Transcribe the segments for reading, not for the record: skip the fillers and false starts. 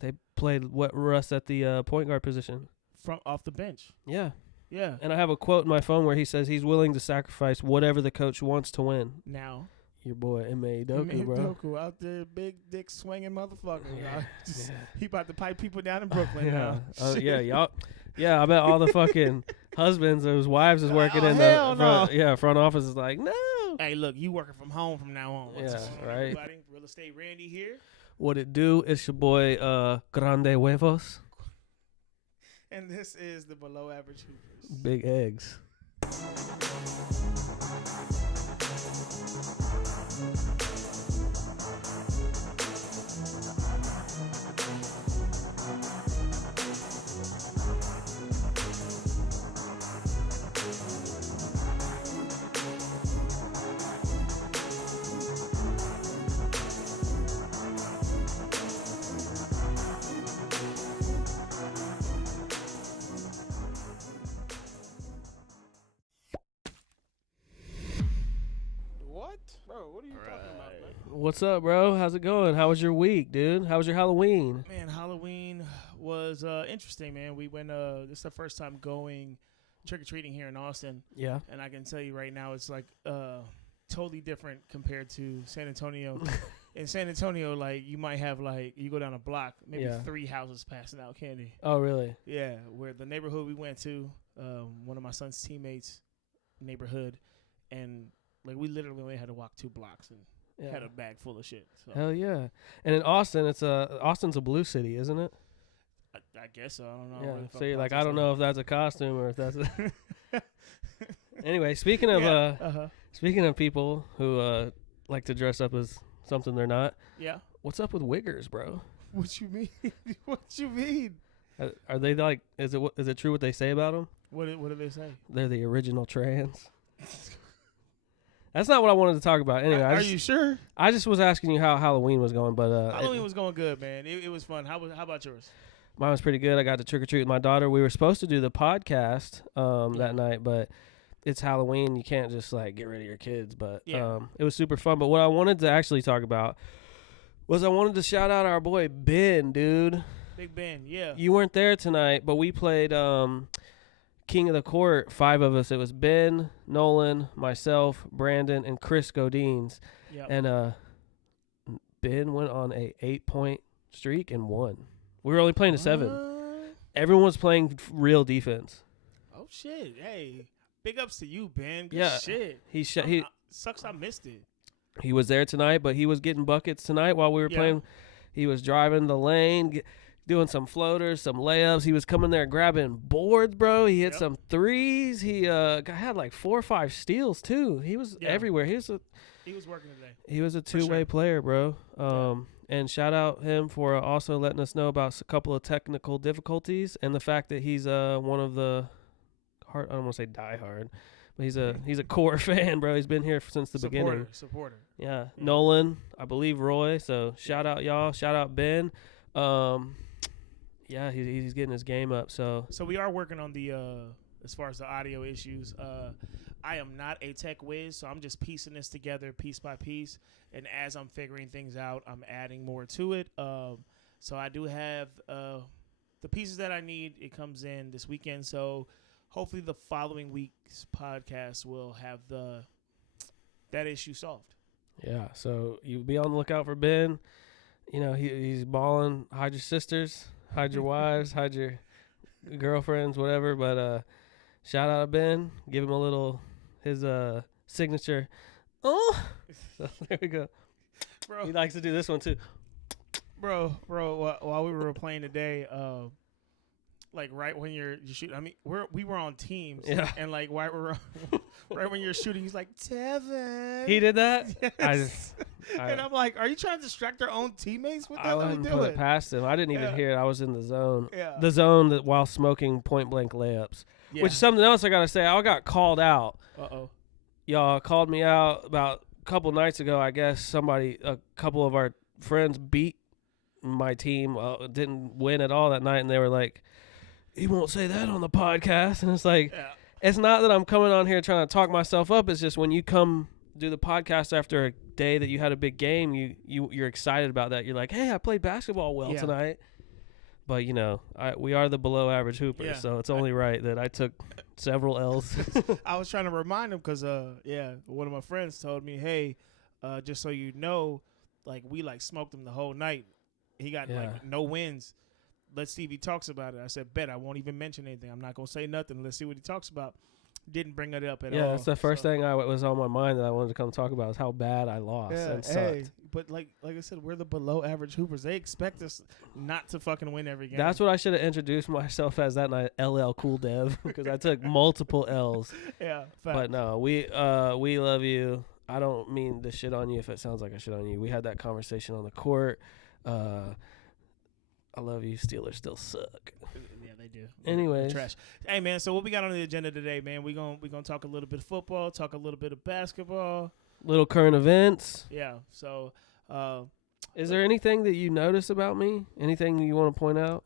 They played Russ at the point guard position. From off the bench. Yeah. Yeah. And I have a quote in my phone where he says he's willing to sacrifice whatever the coach wants to win. Now. Your boy, Ime Udoka, bro. Udoka out there, big dick swinging motherfucker. He about to pipe people down in Brooklyn now. Yeah, y'all. Yeah, I bet all the fucking husbands whose wives is working in hell the front office is like, no. Hey, look, you working from home from now on. Yeah, right. Everybody, Real Estate Randy here. What it do? It's your boy, Grande Huevos. And this is the Below Average Hoopers. Big eggs. Bro, what are you talking about, man? What's up, bro? How's it going? How was your week, dude? How was your Halloween? Man, Halloween was interesting, man. We went, this is the first time going trick-or-treating here in Austin. Yeah. And I can tell you right now, it's like totally different compared to San Antonio. In San Antonio, like, you might have, like, you go down a block, maybe 3 houses passing out candy. Oh, really? Yeah, where the neighborhood we went to, one of my son's teammates' neighborhood, and like we literally only had to walk 2 blocks and had a bag full of shit. So. Hell yeah! And in Austin, Austin's a blue city, isn't it? I guess so. I don't know. Yeah. So you're like, I don't know if that's a costume or if that's. Anyway, speaking of people who like to dress up as something they're not. Yeah. What's up with wiggers, bro? What you mean? What you mean? Are they like? Is it true what they say about them? What do they say? They're the original trans. That's not what I wanted to talk about. Anyway, are you sure? I just was asking you how Halloween was going, but Halloween was going good, man. It was fun. How about yours? Mine was pretty good. I got to trick or treat with my daughter. We were supposed to do the podcast that night, but it's Halloween. You can't just like get rid of your kids. But it was super fun. But what I wanted to actually talk about was I wanted to shout out our boy Ben, dude. Big Ben, yeah. You weren't there tonight, but we played King of the Court, 5 of us. It was Ben, Nolan, myself, Brandon, and Chris Godines. Yep. And Ben went on a 8-point streak and won. We were only playing to 7. Everyone was playing real defense. Oh shit! Hey, big ups to you, Ben. Good Yeah, shit. He sucks. I missed it. He was there tonight, but he was getting buckets tonight while we were playing. He was driving the lane. Doing some floaters, some layups. He was coming there grabbing boards, bro. He hit some threes. He had like 4 or 5 steals too. He was everywhere. He was working today. He was a two-way player, bro. And shout out him for also letting us know about a couple of technical difficulties and the fact that he's one of the I don't want to say diehard, but he's a core fan, bro. He's been here since the beginning. Supporter. Yeah. Nolan, I believe Roy. So shout out y'all. Shout out Ben. Yeah, he's getting his game up. So we are working on the as far as the audio issues. I am not a tech whiz, so I'm just piecing this together piece by piece. And as I'm figuring things out, I'm adding more to it. So I do have the pieces that I need. It comes in this weekend. So hopefully the following week's podcast will have that issue solved. Yeah. So you be on the lookout for Ben. You know he's balling. Hide your sisters. Hide your wives, hide your girlfriends, whatever. But shout out to Ben. Give him a little his signature. Oh, so there we go. Bro, he likes to do this one too. Bro. While we were playing today, like right when you're shooting, I mean, we were on teams, and like right when you're shooting, he's like Tevin. He did that. Yes. And I'm like, are you trying to distract their own teammates? What the hell are you doing? Put it past him. I didn't even hear it. I was in the zone. Yeah. The zone that while smoking point blank layups. Yeah. Which is something else I gotta say. I got called out. Y'all called me out about a couple nights ago. I guess a couple of our friends beat my team. Didn't win at all that night, and they were like, "You won't say that on the podcast." And it's like, it's not that I'm coming on here trying to talk myself up. It's just when you come do the podcast after a day that you had a big game, you're excited about that. You're like, hey, I played basketball well tonight. But, we are the below average Hoopers, so it's only right that I took several L's. I was trying to remind him because, one of my friends told me, hey, just so you know, like, we, like, smoked him the whole night. He got, like, no wins. Let's see if he talks about it. I said, bet I won't even mention anything. I'm not going to say nothing. Let's see what he talks about. Didn't bring it up at all. Yeah, that's the first thing I was on my mind that I wanted to come talk about is how bad I lost and sucked. But like I said, we're the below average Hoopers. They expect us not to fucking win every game. That's what I should have introduced myself as that night, LL Cool Dev, because I took multiple L's. Yeah, fact. But no, we love you. I don't mean to shit on you if it sounds like I shit on you. We had that conversation on the court. I love you. Steelers still suck. Yeah, they do. Anyways. Trash. Hey, man, so what we got on the agenda today, man? We're gonna talk a little bit of football, talk a little bit of basketball. Little current events. Yeah, so. Is there anything that you notice about me? Anything you want to point out?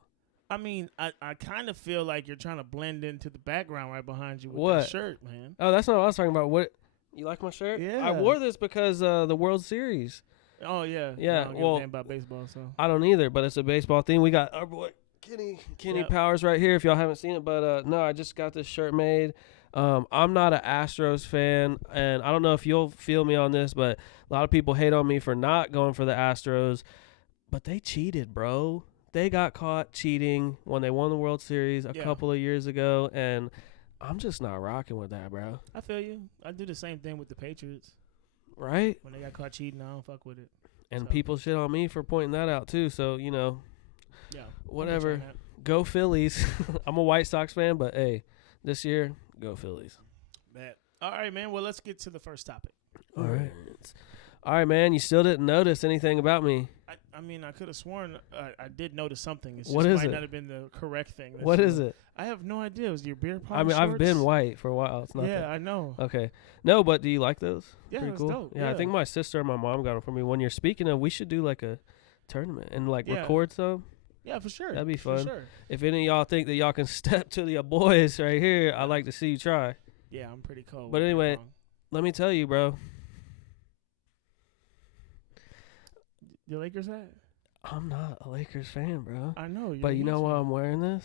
I mean, I kind of feel like you're trying to blend into the background right behind you with what? that shirt, man. Oh, that's not what I was talking about. What? You like my shirt? Yeah. I wore this because the World Series. Oh, yeah. Yeah. I don't give a damn about baseball, so. I don't either, but it's a baseball thing. We got our boy Kenny Powers right here if y'all haven't seen it. But, no, I just got this shirt made. I'm not an Astros fan, and I don't know if you'll feel me on this, but a lot of people hate on me for not going for the Astros. But they cheated, bro. They got caught cheating when they won the World Series a couple of years ago, and I'm just not rocking with that, bro. I feel you. I do the same thing with the Patriots. Right? When they got caught cheating, I don't fuck with it. And people shit on me for pointing that out, too. So, whatever. Go Phillies. I'm a White Sox fan, but, hey, this year, go Phillies. Bet. All right, man. Well, let's get to the first topic. All right, man. You still didn't notice anything about me. I mean, I could have sworn I did notice something. It might not have been the correct thing. What is it? I have no idea. It was your beer pong shorts? I've been white for a while. It's not I know. Okay. No, but do you like those? Yeah, pretty it's cool. dope. Yeah, I think my sister and my mom got them for me one year. Speaking of, we should do like a tournament and record some. Yeah, for sure. That'd be fun. For sure. If any of y'all think that y'all can step to the boys right here, I'd like to see you try. Yeah, I'm pretty cold. But anyway, let me tell you, bro. The Lakers hat? I'm not a Lakers fan, bro. I know. But you know why I'm wearing this?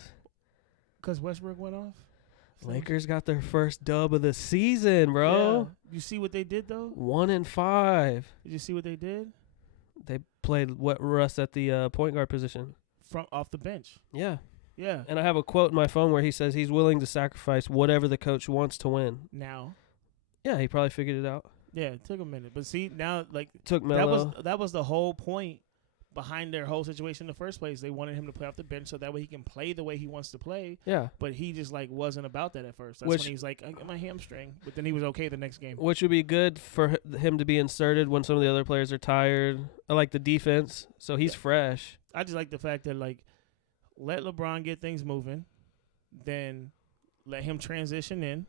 Because Westbrook went off? Lakers got their first dub of the season, bro. Yeah. You see what they did, though? 1-5. Did you see what they did? They played Russ at the point guard position. From off the bench. Yeah. Yeah. And I have a quote in my phone where he says he's willing to sacrifice whatever the coach wants to win. Now. Yeah, he probably figured it out. Yeah, it took a minute. But see, now, took Melo. That was the whole point behind their whole situation in the first place. They wanted him to play off the bench so that way he can play the way he wants to play. Yeah. But he just wasn't about that at first. That's when he was like, I got my hamstring. But then he was okay the next game. Which would be good for him to be inserted when some of the other players are tired. I like the defense, so he's fresh. I just like the fact that let LeBron get things moving, then let him transition in.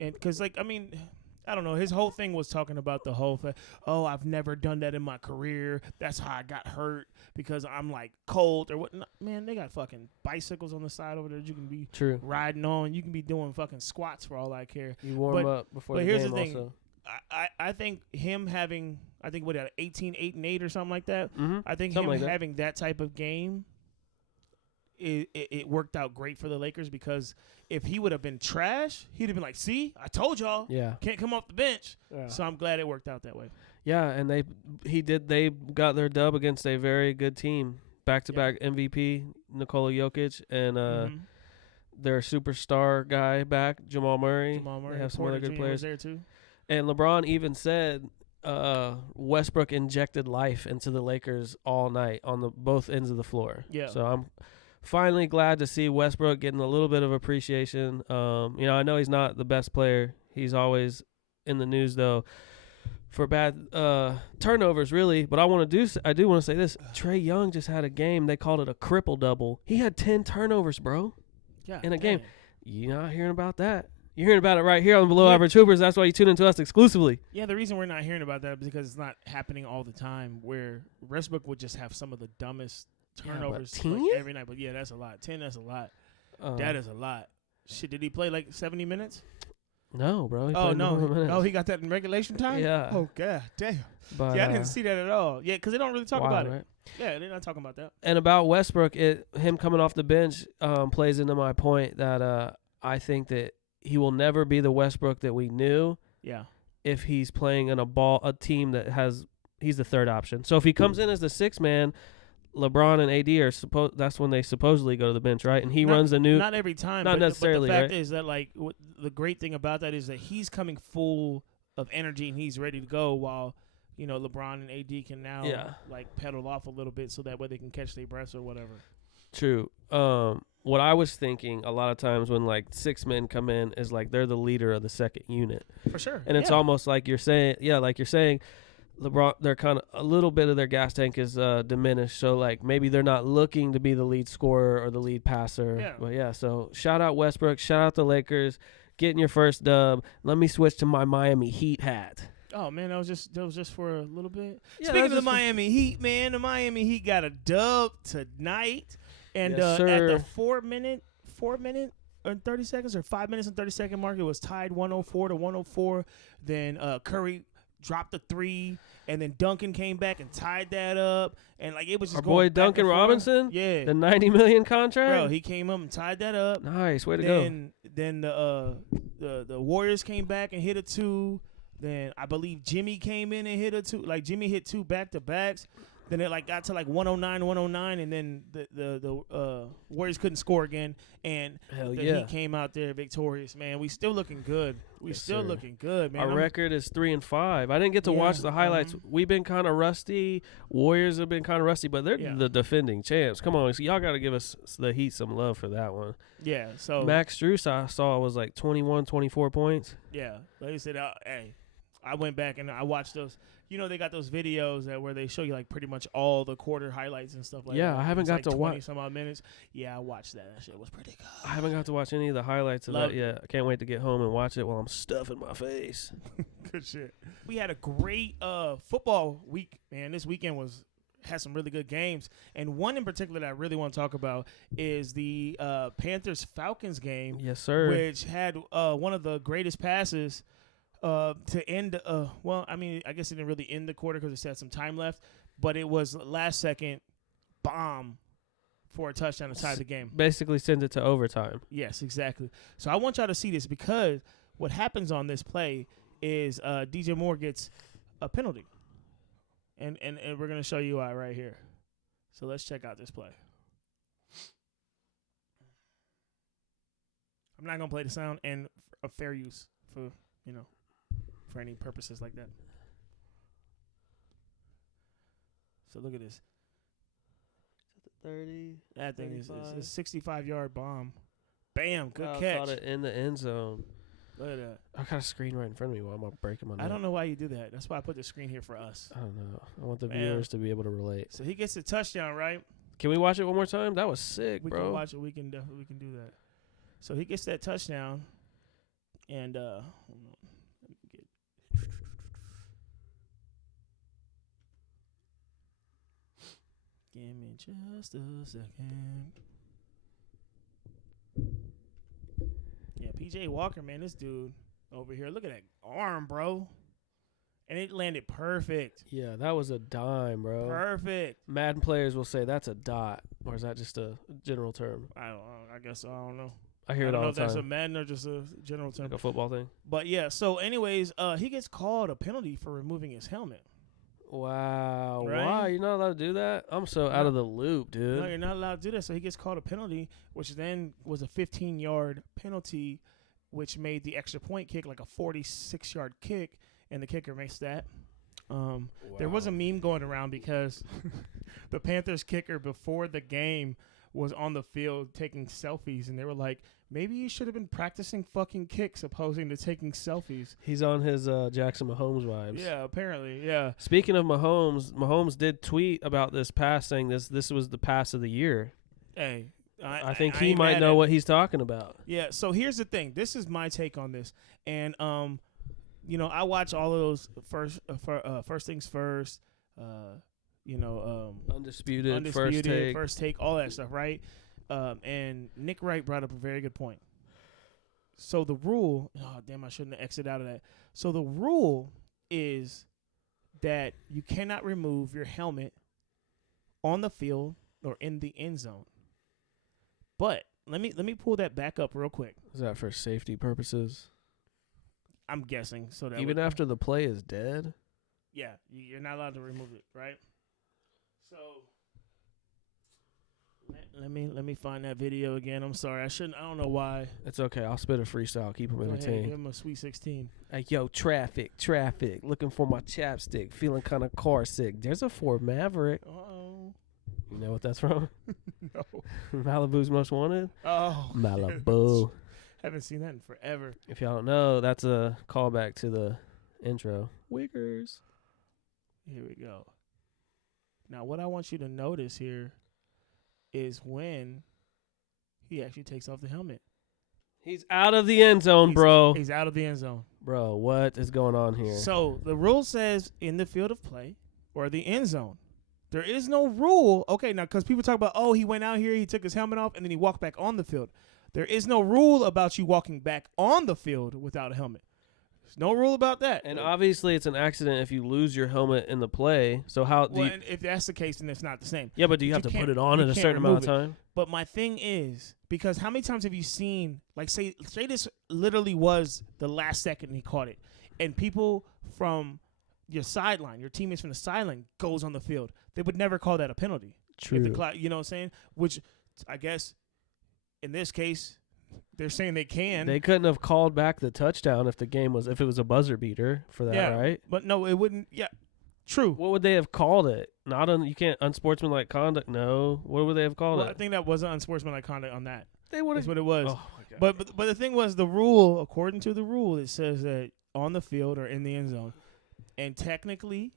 And because I don't know. His whole thing was talking about the whole fact, I've never done that in my career. That's how I got hurt because I'm cold or what. Man, they got fucking bicycles on the side over there that you can be riding on. You can be doing fucking squats for all I care. You warm up before the game. But here's the thing. Also. I think him having, 18, 8, and 8 or something like that. Mm-hmm. I think something him having that type of game, it worked out great for the Lakers because if he would have been trash, he'd have been like, see, I told y'all. Yeah. Can't come off the bench. Yeah. So I'm glad it worked out that way. Yeah, and they got their dub against a very good team. Back-to-back MVP, Nikola Jokic, and their superstar guy back, Jamal Murray. They have some other good players there too. And LeBron even said Westbrook injected life into the Lakers all night on both ends of the floor. Yeah. So I'm finally glad to see Westbrook getting a little bit of appreciation. I know he's not the best player. He's always in the news though for bad turnovers, really. But I do want to say this: Trae Young just had a game. They called it a triple double. He had 10 turnovers, bro, in a game. You're not hearing about that. You're hearing about it right here on the Below Average Hoopers. That's why you tune into us exclusively. Yeah, the reason we're not hearing about that is because it's not happening all the time. Where Westbrook would just have some of the dumbest turnovers every night. But yeah, that's a lot. 10, that's a lot. That is a lot. Shit, did he play 70 minutes? No, bro. Oh, no. Oh, he got that in regulation time? Yeah. Oh, God damn. But, yeah, I didn't see that at all. Yeah, because they don't really talk about it. Right? Yeah, they're not talking about that. And about Westbrook, him coming off the bench plays into my point that I think that he will never be the Westbrook that we knew. Yeah. If he's playing in a team that he's the third option. So if he comes in as the sixth man, LeBron and AD are that's when they supposedly go to the bench, right? And he runs the new. Not every time. Not necessarily. But the fact right? is that the great thing about that is that he's coming full of energy and he's ready to go, while LeBron and AD can now pedal off a little bit so that way they can catch their breaths or whatever. True. What I was thinking a lot of times when six men come in is they're the leader of the second unit. For sure. And it's almost like you're saying, LeBron, they're kind of a little bit of their gas tank is diminished. So maybe they're not looking to be the lead scorer or the lead passer. Yeah. But so shout out Westbrook, shout out the Lakers, getting your first dub. Let me switch to my Miami Heat hat. Oh man, that was just for a little bit. Yeah, Speaking of the Miami Heat, man, the Miami Heat got a dub tonight. And yes, at the 4 minute and 30 seconds or 5 minutes and 30 second mark, it was tied 104-104. Then Curry dropped the 3, and then Duncan came back and tied that up. And it was just our going boy back Duncan and forth. Robinson, yeah, the $90 million contract. Bro, he came up and tied that up. Nice, way to go. Then the Warriors came back and hit a 2. Then I believe Jimmy came in and hit a 2. Jimmy hit 2 back-to-backs. Then it got to 109, and then the Warriors couldn't score again, and he came out there victorious. Man, we still looking good. Looking good, man. Our record is 3-5. I didn't get to watch the highlights. We've been kind of rusty. Warriors have been kind of rusty, but they're the defending champs. Come on, so y'all got to give us the Heat some love for that one. Yeah. So Max Strus I saw was 21, 24 points. Yeah, like I said, hey, I went back and I watched those. They got those videos where they show you pretty much all the quarter highlights and stuff like that. Yeah, I haven't got to watch 20 some odd minutes. Yeah, I watched that. That shit was pretty good. I haven't got to watch any of the highlights of that yet. I can't wait to get home and watch it while I'm stuffing my face. Good shit. We had a great football week, man. This weekend had some really good games, and one in particular that I really want to talk about is the Panthers-Falcons game. Yes, sir. Which had one of the greatest passes to end. I guess it didn't really end the quarter because it still had some time left, but it was last second bomb for a touchdown to tie the game. Basically sends it to overtime. Yes, exactly. So I want y'all to see this because what happens on this play is DJ Moore gets a penalty. And we're going to show you right here. So let's check out this play. I'm not going to play the sound and a fair use for any purposes like that. So look at this. 30. That thing is a 65-yard bomb. Bam, good catch. Caught it in the end zone. Look at that. I got a screen right in front of me while I'm breaking my neck. I don't know why you do that. That's why I put the screen here for us. I don't know. I want the viewers to be able to relate. So he gets a touchdown, right? Can we watch it one more time? That was sick, bro. We can watch it. We can do that. So he gets that touchdown, and give me just a second. Yeah, PJ Walker, man, this dude over here. Look at that arm, bro. And it landed perfect. Yeah, that was a dime, bro. Perfect. Madden players will say that's a dot, or is that just a general term? I guess I don't know. I hear it all the time. I don't know if that's a Madden or just a general term. Like a football thing? But, yeah, so anyways, he gets called a penalty for removing his helmet. Wow. Right? Why? You're not allowed to do that? I'm so out of the loop, dude. No, you're not allowed to do that. So he gets called a penalty, which then was a 15-yard penalty, which made the extra point kick like a 46-yard kick, and the kicker makes that. Wow. There was a meme going around because the Panthers kicker before the game was on the field taking selfies, and they were like, maybe you should have been practicing fucking kicks opposing to taking selfies. He's on his Jackson Mahomes vibes. Yeah, apparently, yeah. Speaking of Mahomes did tweet about this pass, saying this was the pass of the year. Hey, I think he might know what he's talking about. Yeah, so here's the thing. This is my take on this. And, I watch all of those first things first, Undisputed, first take, all that stuff, right? And Nick Wright brought up a very good point. So the rule, oh damn, I shouldn't have exited out of that. So the rule is that you cannot remove your helmet on the field or in the end zone. But let me pull that back up real quick. Is that for safety purposes? I'm guessing. So that even after the play is dead? Yeah, you're not allowed to remove it, right? So let me find that video again. I'm sorry, I don't know why. It's okay. I'll spit a freestyle. Keep them entertained. Give him a sweet 16. Hey, yo, traffic, looking for my chapstick, feeling kind of car sick. There's a Ford Maverick. Uh-oh. You know what that's from? No. Malibu's Most Wanted? Oh. Malibu. Haven't seen that in forever. If y'all don't know, that's a callback to the intro. Wiggers. Here we go. Now, what I want you to notice here is when he actually takes off the helmet. He's out of the end zone, bro. He's out of the end zone. Bro, what is going on here? So the rule says in the field of play or the end zone. There is no rule. Okay, now because people talk about, oh, he went out here, he took his helmet off, and then he walked back on the field. There is no rule about you walking back on the field without a helmet. There's no rule about that. And obviously it's an accident if you lose your helmet in the play. So how do you... and if that's the case, then it's not the same. Yeah, but do you have to put it on at a certain amount of time? But my thing is, because how many times have you seen, like, say this literally was the last second he caught it, and people from your sideline, your teammates from the sideline goes on the field. They would never call that a penalty. True. You know what I'm saying? Which I guess in this case, they're saying they can. They couldn't have called back the touchdown if it was a buzzer beater for that, right? But no, it wouldn't. Yeah, true. What would they have called it? You can't unsportsmanlike conduct. No. What would they have called it? I think that wasn't unsportsmanlike conduct on that. They would have. That's what it was. Oh my God. But the thing was, the rule, according to the rule, it says that on the field or in the end zone, and technically,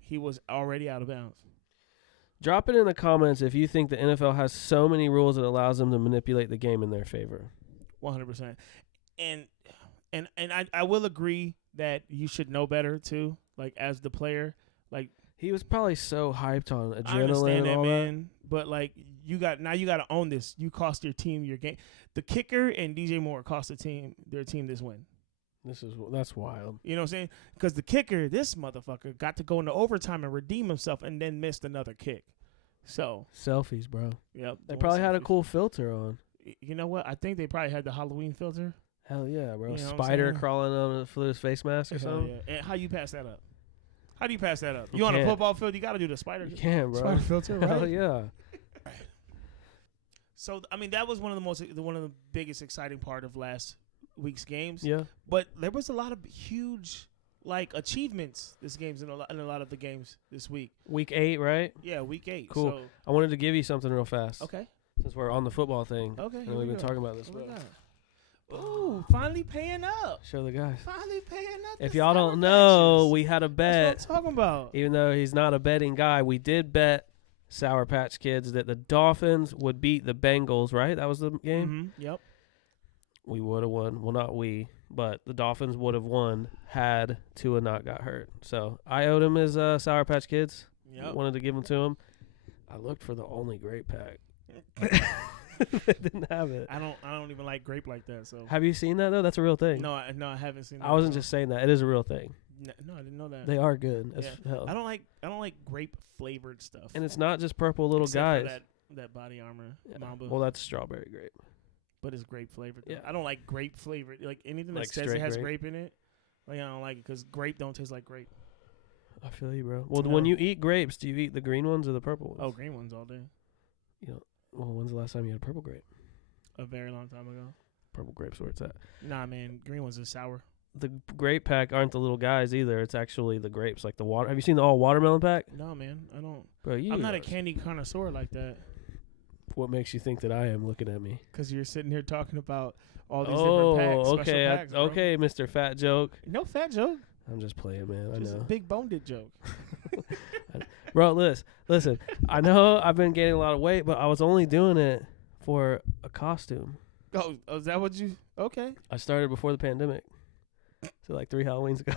he was already out of bounds. Drop it in the comments if you think the NFL has so many rules that allows them to manipulate the game in their favor. 100%. And I will agree that you should know better too. Like as the player, like he was probably so hyped on adrenaline. I understand and all that, man. But like you got to own this. You cost your team your game. The kicker and DJ Moore cost their team this win. That's wild. You know what I'm saying? Because the kicker, this motherfucker, got to go into overtime and redeem himself, and then missed another kick. So selfies, bro. Yep. They probably had a cool filter on. You know what? I think they probably had the Halloween filter. Hell yeah, bro. You know Spider crawling on his face mask or something. Yeah. And how you pass that up? How do you pass that up? You on a football field, you got to do the spider. You can, bro. Spider filter, right? Hell yeah. So I mean, that was one of the biggest exciting part of last week's games. Yeah. But there was a lot of huge achievements in a lot of the games this week. Week 8, right? Yeah, week 8. Cool. So, I wanted to give you something real fast. Okay. Since we're on the football thing. Okay. And we've been talking about this, bro. Ooh, finally paying up. Show the guys. Finally paying up. If y'all don't know, we had a bet. That's what I'm talking about. Even though he's not a betting guy, we did bet Sour Patch Kids that the Dolphins would beat the Bengals, right? That was the game? Mm-hmm. Yep. We would have won. Well, not we, but the Dolphins would have won had Tua not got hurt. So I owed him his Sour Patch Kids. Yep. Wanted to give them to him. I looked for the only grape pack. They didn't have it. I don't even like grape like that. So have you seen that though? That's a real thing. No, I haven't seen that. I wasn't just saying that. It is a real thing. No, I didn't know that. They are good as hell. I don't like grape flavored stuff. And it's not just purple little Except guys. For that body armor Mamba. Well, that's strawberry grape. But it's grape flavored. Yeah. I don't like grape flavored. Like anything like that says it has grape in it. Like I don't like it because grape don't taste like grape. I feel you, bro. Well, when you eat grapes, do you eat the green ones or the purple ones? Oh, green ones all day. Well, when's the last time you had a purple grape? A very long time ago. Purple grapes, where it's at? Nah, man, green ones are sour. The grape pack aren't the little guys either. It's actually the grapes, like the water. Have you seen the all watermelon pack? No, man, I don't. Bro, I'm not a candy connoisseur like that. What makes you think that I am looking at me? Because you're sitting here talking about all these different packs. Okay, special packs, bro. okay, Mr. Fat Joke. No fat joke. I'm just playing, man. I Just know. a big boned joke. Bro, listen. I know I've been gaining a lot of weight, but I was only doing it for a costume. Oh, is that what you? Okay. I started before the pandemic, so like 3 Halloweens ago.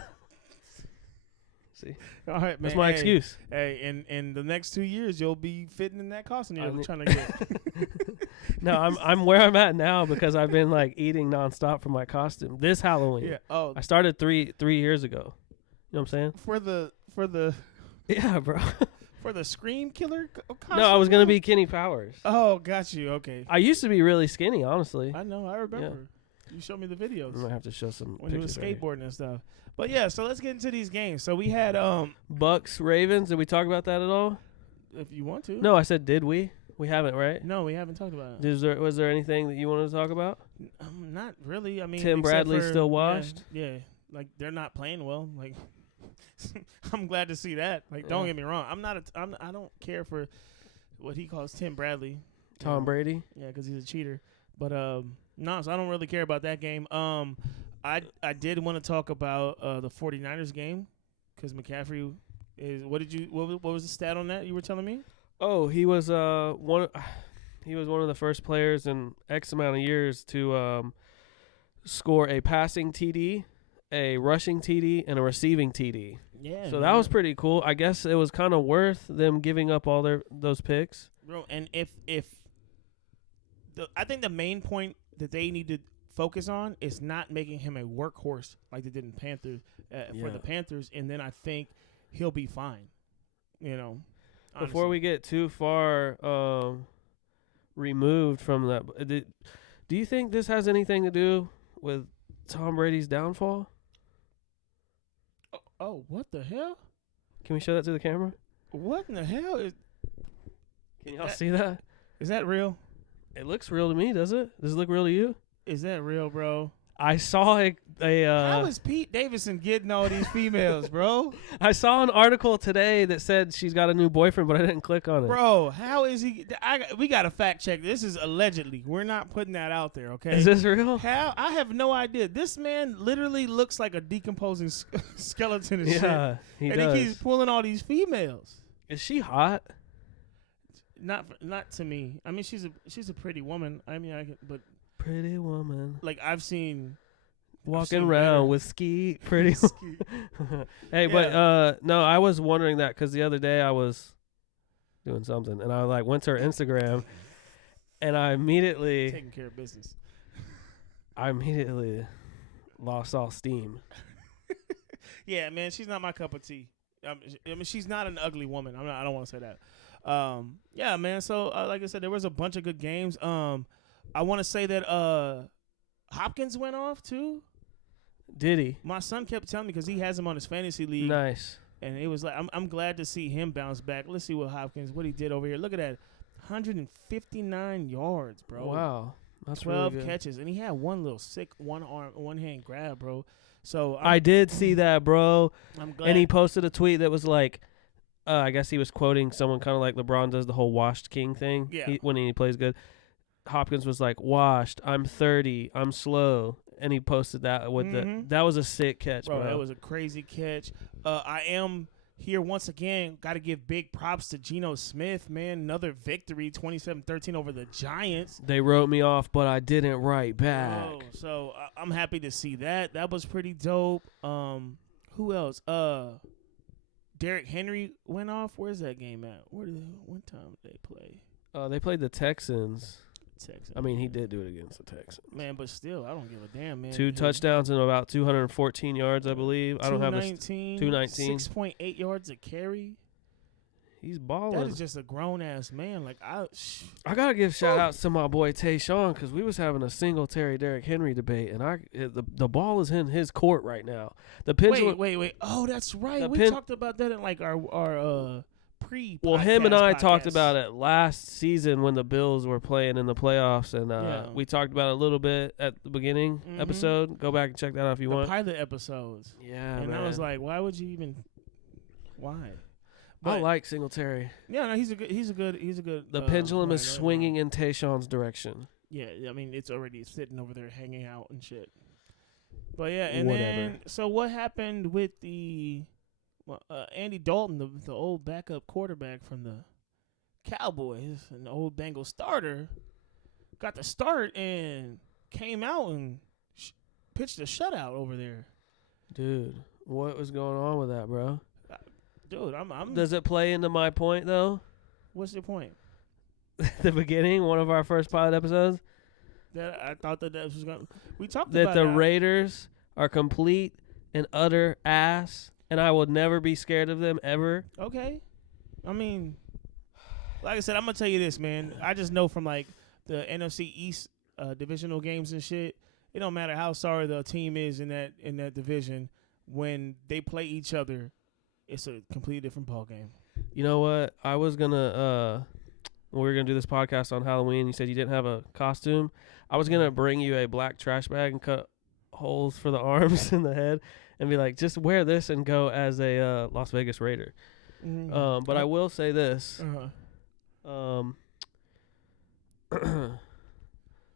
See, all right, man. That's my excuse. Hey, in the next 2 years, you'll be fitting in that costume you're trying to get. No, I'm where I'm at now because I've been like eating nonstop for my costume this Halloween. Yeah. Oh, I started three years ago. You know what I'm saying? For the Yeah, bro. For the Scream Killer costume? No, I was gonna be Kenny Powers. Oh, got you. Okay. I used to be really skinny, honestly. I know. I remember. Yeah. You showed me the videos. I'm gonna have to show some when you were pictures skateboarding and stuff. But yeah, so let's get into these games. So we had Bucks, Ravens. Did we talk about that at all? If you want to. No, I said did we? We haven't, right? No, we haven't talked about it. Was there anything that you wanted to talk about? Not really. I mean, Tim Bradley still washed. Yeah, like they're not playing well. Like, I'm glad to see that. Like, don't get me wrong. I don't care for what he calls Tim Bradley. Tom Brady. Yeah, because he's a cheater. But no, so I don't really care about that game. I did want to talk about the 49ers game because McCaffrey is. What was the stat on that you were telling me? Oh, he was one of the first players in X amount of years to score a passing TD, a rushing TD, and a receiving TD. Yeah. So that was pretty cool. I guess it was kind of worth them giving up all those picks. Bro, and I think the main point that they need to focus on is not making him a workhorse like they did in Panthers for the Panthers, and then I think he'll be fine. You know. Honestly. Before we get too far removed from that, do you think this has anything to do with Tom Brady's downfall? Oh, what the hell? Can we show that to the camera? What in the hell is? Can y'all see that? Is that real? It looks real to me, does it? Does it look real to you? Is that real, bro? I saw how is Pete Davidson getting all these females, bro? I saw an article today that said she's got a new boyfriend, but I didn't click on it. Bro, how is he? We got to fact check. This is allegedly. We're not putting that out there, okay? Is this real? How? I have no idea. This man literally looks like a decomposing skeleton and shit. Yeah, he does. And he keeps pulling all these females. Is she hot? Not to me. I mean, she's a pretty woman. I mean, but pretty woman. Like I've seen walking around with ski pretty. Hey, yeah. But no, I was wondering that because the other day I was doing something and I went to her Instagram, and I immediately taking care of business. I immediately lost all steam. Yeah, man, she's not my cup of tea. I mean, she's not an ugly woman. I don't want to say that. Yeah, man. So, like I said, there was a bunch of good games. I want to say that Hopkins went off too. Did he? My son kept telling me because he has him on his fantasy league. Nice. And it was like I'm glad to see him bounce back. Let's see what he did over here. Look at that, 159 yards, bro. Wow, that's 12 really good. catches, and he had one little sick one hand grab, bro. So I did see that, bro. I'm glad. And he posted a tweet that was like, I guess he was quoting someone kind of like LeBron does the whole washed king thing. Yeah. When he plays good. Hopkins was like, washed, I'm 30, I'm slow. And he posted that with that was a sick catch, bro. That was a crazy catch. I am here once again. Got to give big props to Geno Smith, man. Another victory, 27-13 over the Giants. They wrote me off, but I didn't write back. Oh, so I'm happy to see that. That was pretty dope. Who else? Derrick Henry went off. Where's that game at? What time did they play? They played the Texans. Texans. I mean, he did do it against the Texans. Man, but still, I don't give a damn, man. 2 touchdowns and about 214 yards, I believe. I don't have 219. 6.8 yards a carry. He's balling. That is just a grown-ass man. Like I got to give shout-outs to my boy Tayshawn because we was having a Singletary Derrick Henry debate, and the ball is in his court right now. The pendulum. Wait. Oh, that's right. We talked about that in like our pre. Well, him and I talked about it last season when the Bills were playing in the playoffs, and we talked about it a little bit at the beginning episode. Go back and check that out if you want. The pilot episodes. Yeah, and man. I was like, why would you even? Why? But I like Singletary. Yeah, no, he's a good. The pendulum is swinging in Tayshawn's direction. Yeah, I mean it's already sitting over there hanging out and shit. But yeah, and then so what happened with the Andy Dalton, the old backup quarterback from the Cowboys, and the old Bengals starter, got the start and came out and pitched a shutout over there. Dude, what was going on with that, bro? Dude, I'm. Does it play into my point though? What's your point? The beginning, one of our first pilot episodes. That I thought that was going. We talked that about the that. Raiders are complete and utter ass, and I will never be scared of them ever. Okay, I mean, like I said, I'm gonna tell you this, man. I just know from like the NFC East divisional games and shit. It don't matter how sorry the team is in that division. When they play each other, it's a completely different ball game. You know what? I was gonna we were gonna do this podcast on Halloween. You said you didn't have a costume. I was gonna bring you a black trash bag and cut holes for the arms and the head, and be like, just wear this and go as a Las Vegas Raider. Mm-hmm. But I will say this.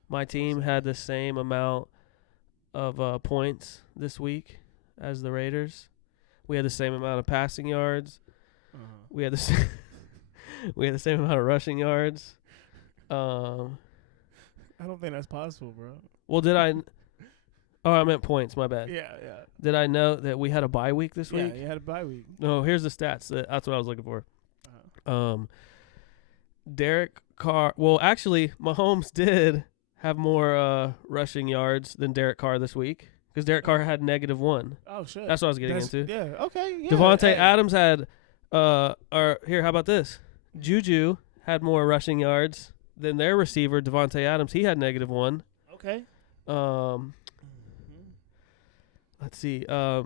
My team had the same amount of points this week as the Raiders. We had the same amount of passing yards. We had the we had the same amount of rushing yards. I don't think that's possible, bro. Well, did I? Oh, I meant points. My bad. Yeah. Did I know that we had a bye week this week? Yeah, you had a bye week. No, here's the stats. That's what I was looking for. Derek Carr. Well, actually, Mahomes did have more rushing yards than Derek Carr this week because Derek Carr had -1. Oh shit. That's what I was getting into. Yeah. Okay. Yeah. Devontae Adams had. Or here, how about this? Juju had more rushing yards than their receiver, Devontae Adams. He had -1. Okay. Let's see. I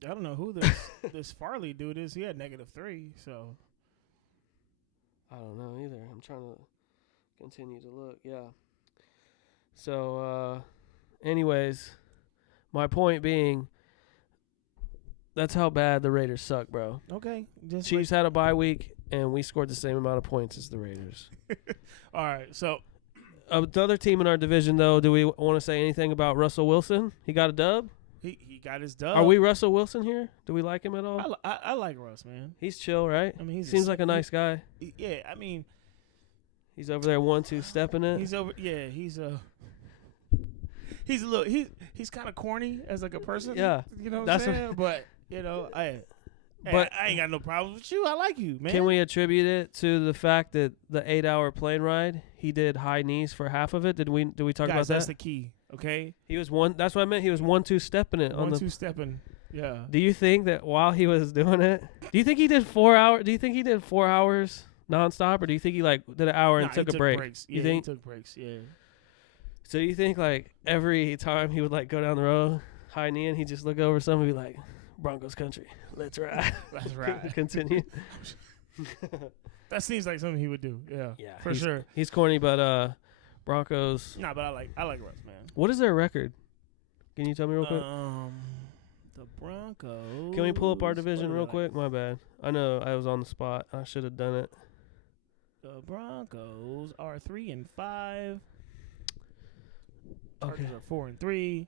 don't know who this Farley dude is. He had -3. So I don't know either. I'm trying to continue to look. Yeah. So, anyways, my point being, that's how bad the Raiders suck, bro. Okay. Chiefs had a bye week, and we scored the same amount of points as the Raiders. All right. So the other team in our division, though, do we want to say anything about Russell Wilson? He got a dub? He got his dub. Are we Russell Wilson here? Do we like him at all? I like Russ, man. He's chill, right? I mean, he seems like a nice guy. Yeah, I mean, he's over there 1-2 stepping it. He's over. Yeah, he's a little. He's kind of corny as like a person. Yeah, you know what I'm saying. But you know, I ain't got no problems with you. I like you, man. Can we attribute it to the fact that the 8-hour plane ride, he did high knees for half of it? Did we talk about that? That's the key. Okay. He was one. That's what I meant. He was 1-2 stepping it. 1-2 stepping. Yeah. Do you think that while he was doing it, do you think he did 4 hours? Do you think he did 4 hours nonstop, or do you think he did an hour and took a break? Breaks. You think he took breaks? Yeah. So you think like every time he would like go down the road, high knee, and he'd just look over something and be like, Broncos country, let's ride. Let's ride. Continue. That seems like something he would do. Yeah. Yeah, for sure. He's corny, but Broncos. Nah, but I like Russ, man. What is their record? Can you tell me real quick? The Broncos. Can we pull up our division real quick? My bad. I know I was on the spot. I should have done it. The Broncos are 3-5. Chargers are 4-3.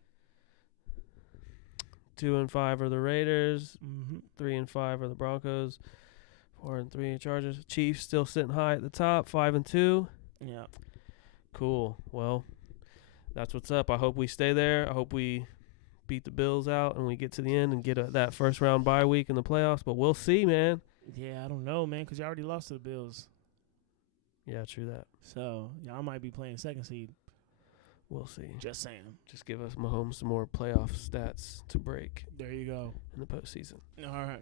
2-5 are the Raiders. Mm-hmm. 3-5 are the Broncos. 4-3 Chargers. Chiefs still sitting high at the top. 5-2. Yeah. Cool. Well, that's what's up. I hope we stay there. I hope we beat the Bills out and we get to the end and get that first round bye week in the playoffs. But we'll see, man. Yeah, I don't know, man, because you already lost to the Bills. Yeah, true that. So y'all might be playing second seed. We'll see. Just saying. Just give us Mahomes some more playoff stats to break. There you go. In the postseason. All right.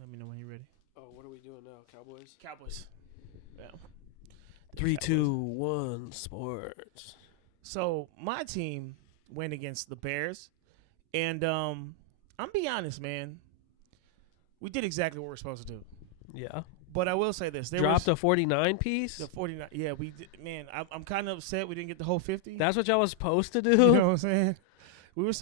Let me know when you're ready. Oh, what are we doing now? Cowboys? Cowboys. Yeah. 3, 2, 1, sports. So my team went against the Bears, and I'm be honest, man. We did exactly what we're supposed to do. Yeah. But I will say this: dropped a 49 piece. The 49, yeah, we did, man. I'm kind of upset we didn't get the whole 50. That's what y'all was supposed to do. You know what I'm saying? We were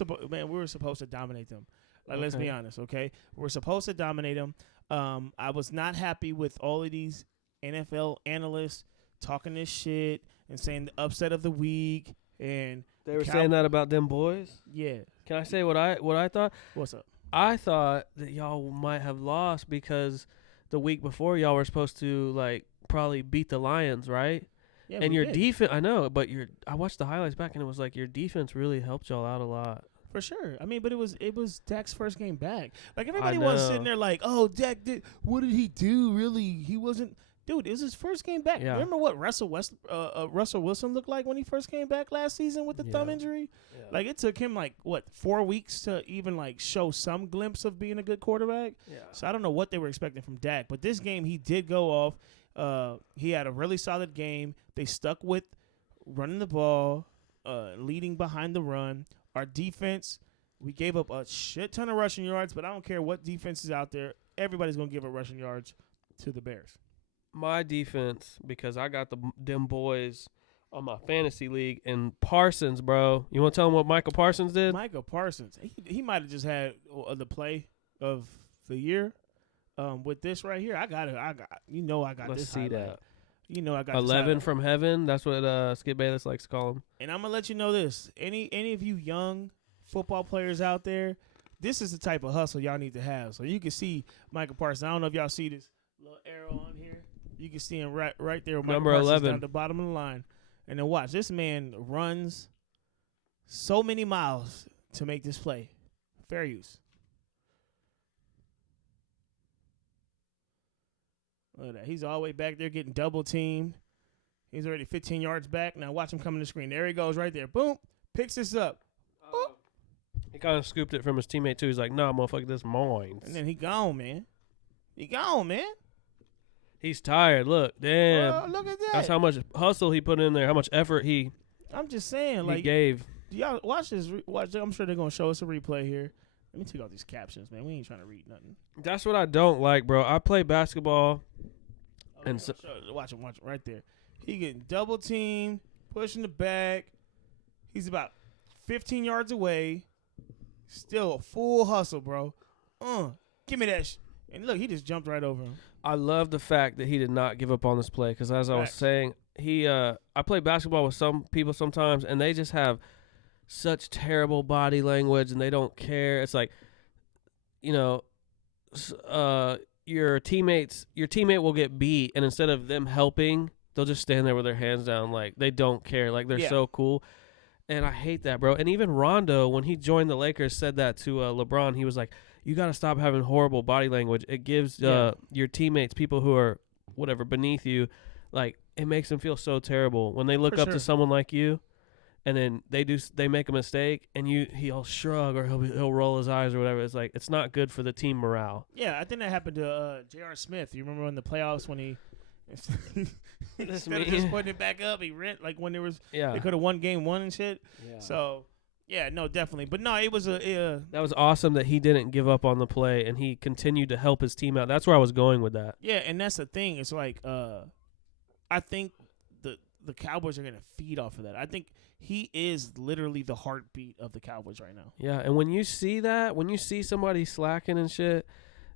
supposed to dominate them. Like, let's be honest, okay? We're supposed to dominate them. I was not happy with all of these NFL analysts talking this shit and saying the upset of the week, and they were saying that about them boys. Yeah. Can I say what I thought? What's up? I thought that y'all might have lost because the week before y'all were supposed to like probably beat the Lions, right? Yeah, and your defense, I know, but I watched the highlights back and it was like your defense really helped y'all out a lot. For sure. I mean, but it was Dak's first game back. Like, everybody was sitting there like, oh, Dak what did he do? Really? He wasn't. Dude, it was his first game back. Yeah. Remember what Russell Wilson looked like when he first came back last season with the thumb injury? Yeah. Like, it took him 4 weeks to even show some glimpse of being a good quarterback. Yeah. So I don't know what they were expecting from Dak, but this game he did go off. He had a really solid game. They stuck with running the ball, leading behind the run. Our defense, we gave up a shit ton of rushing yards, but I don't care what defense is out there. Everybody's going to give up rushing yards to the Bears. My defense, because I got them boys on my fantasy league, and Parsons, bro. You want to tell them what Michael Parsons did? Michael Parsons, he might have just had the play of the year. With this right here, I got Let's this. See that. I got 11 from heaven. That's what Skip Bayless likes to call him. And I'm gonna let you know this: any of you young football players out there, this is the type of hustle y'all need to have. So you can see Michael Parsons. I don't know if y'all see this little arrow on here. You can see him right there with Michael Number Parsons 11 down at the bottom of the line. And then watch, this man runs so many miles to make this play. Fair use. Look at that. He's all the way back there getting double teamed. He's already 15 yards back. Now watch him come in the screen. There he goes right there. Boom. Picks this up. He kind of scooped it from his teammate, too. He's like, nah, motherfucker, this mine. And then he gone, man. He's tired. Look, damn. Look at that. That's how much hustle he put in there, how much effort I'm just saying, he gave. Y'all watch this. I'm sure they're going to show us a replay here. Let me take out these captions, man. We ain't trying to read nothing. That's what I don't like, bro. I play basketball. Watch him right there. He getting double teamed, pushing the back. He's about 15 yards away. Still a full hustle, bro. Give me that. And look, he just jumped right over him. I love the fact that he did not give up on this play because, as I was saying, I play basketball with some people sometimes, and they just have such terrible body language, and they don't care. It's like, your teammate will get beat, and instead of them helping, they'll just stand there with their hands down, like they don't care, like they're so cool. And I hate that, bro. And even Rondo, when he joined the Lakers, said that to LeBron. He was like, you got to stop having horrible body language. It gives your teammates, people who are whatever beneath you, like it makes them feel so terrible when they look up to someone like you, and then they make a mistake, and he'll shrug or he'll roll his eyes or whatever. It's like it's not good for the team morale. Yeah, I think that happened to J.R. Smith. You remember in the playoffs when he instead of just putting it back up, he rent like when there was they could have won game 1 and shit. Yeah. So. Yeah, no, definitely. But no, it was that was awesome that he didn't give up on the play and he continued to help his team out. That's where I was going with that. Yeah, and that's the thing. It's like I think the Cowboys are going to feed off of that. I think he is literally the heartbeat of the Cowboys right now. Yeah, and when you see somebody slacking and shit,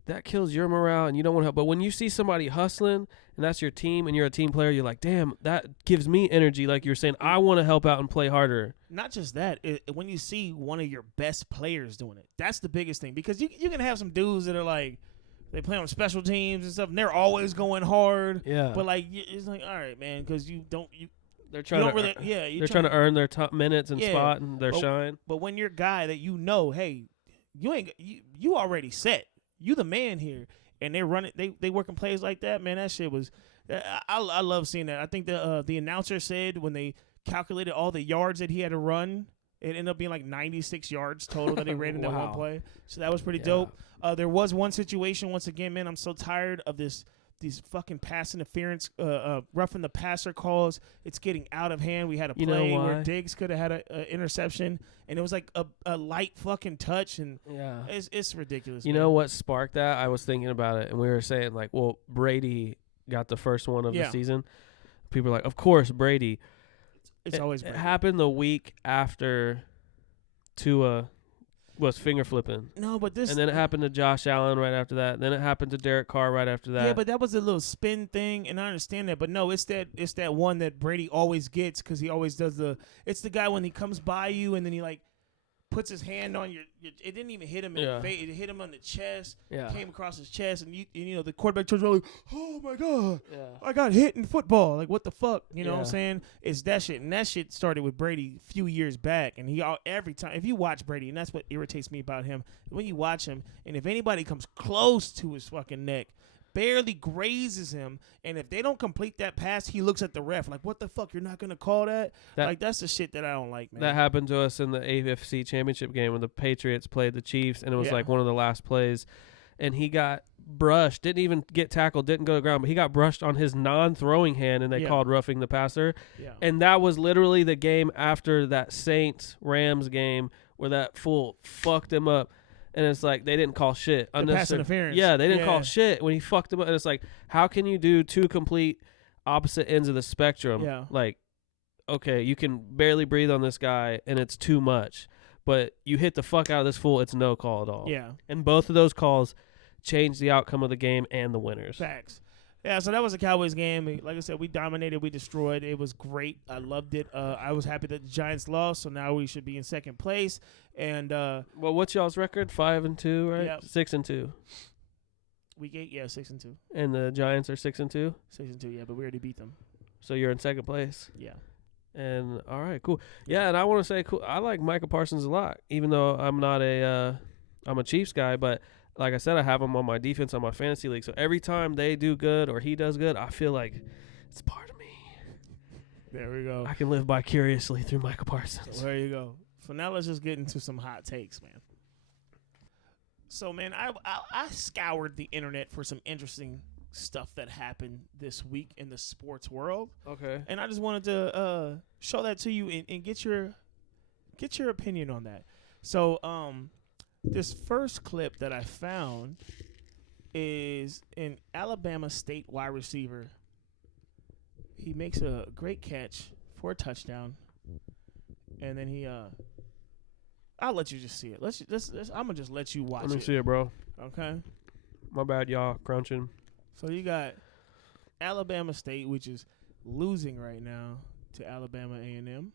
that kills your morale and you don't want to help. But when you see somebody hustling and that's your team and you're a team player, you're like, damn, that gives me energy. Like you were saying, I want to help out and play harder. Not just that. When you see one of your best players doing it, that's the biggest thing. Because you're going to have some dudes that are like, they play on special teams and stuff, and they're always going hard. Yeah. But, like, it's like, all right, man, because they're trying to earn their top minutes and spot and their shine. But when you're a guy that hey, you already set. You the man here, and they're running. They working plays like that, man. That shit was. I love seeing that. I think the announcer said when they calculated all the yards that he had to run, it ended up being like 96 yards total that he ran in that one play. So that was pretty dope. There was one situation once again, man. I'm so tired of these fucking pass interference, roughing the passer calls. It's getting out of hand. We had a play where Diggs could have had an interception, and it was like a light fucking touch, and it's ridiculous. You know what sparked that? I was thinking about it, and we were saying like, well, Brady got the first one of the season. People are like, of course, Brady. It's always Brady. It happened the week after Tua was finger flipping. No, but this... And then it happened to Josh Allen right after that. Then it happened to Derek Carr right after that. Yeah, but that was a little spin thing, and I understand that. But no, it's that one that Brady always gets because he always does it's the guy when he comes by you and then he like puts his hand on your it didn't even hit him in the face. It hit him on the chest. Yeah. Came across his chest, and you know the quarterback turns around like, oh my god, I got hit in football. Like what the fuck, you know what I'm saying? It's that shit, and that shit started with Brady a few years back, and every time if you watch Brady, and that's what irritates me about him, when you watch him, and if anybody comes close to his fucking neck, barely grazes him, and if they don't complete that pass, he looks at the ref like, what the fuck, you're not going to call that? Like, that's the shit that I don't like, man. That happened to us in the AFC Championship game when the Patriots played the Chiefs, and it was like one of the last plays, and he got brushed, didn't even get tackled, didn't go to the ground, but he got brushed on his non-throwing hand, and they called roughing the passer. Yeah. And that was literally the game after that Saints-Rams game where that fool fucked him up. And it's like they didn't call shit. Pass interference. Yeah, they didn't call shit when he fucked him up. And it's like, how can you do two complete opposite ends of the spectrum? Yeah. Like, okay, you can barely breathe on this guy, and it's too much. But you hit the fuck out of this fool, it's no call at all. Yeah. And both of those calls changed the outcome of the game and the winners. Facts. Yeah, so that was a Cowboys game. Like I said, we dominated, we destroyed. It was great. I loved it. I was happy that the Giants lost, so now we should be in second place. And well, what's y'all's record? 5-2, right? Yep. 6-2. Week 8, 6-2. And the Giants are 6-2. 6-2, yeah, but we already beat them. So you're in second place. Yeah. And all right, cool. Yeah, and I want to say, cool. I like Micah Parsons a lot, even though I'm not I'm a Chiefs guy, but. Like I said, I have him on my defense on my fantasy league. So every time they do good or he does good, I feel like it's part of me. There we go. I can live vicariously through Micah Parsons. So there you go. So now let's just get into some hot takes, man. So, man, I scoured the internet for some interesting stuff that happened this week in the sports world. Okay. And I just wanted to show that to you and get your opinion on that. So, this first clip that I found is an Alabama State wide receiver. He makes a great catch for a touchdown, and then he I'll let you just see it. Let's I'm gonna just let you watch it. Let me see it, bro. Okay. My bad, y'all. Crunching. So you got Alabama State, which is losing right now to Alabama A&M.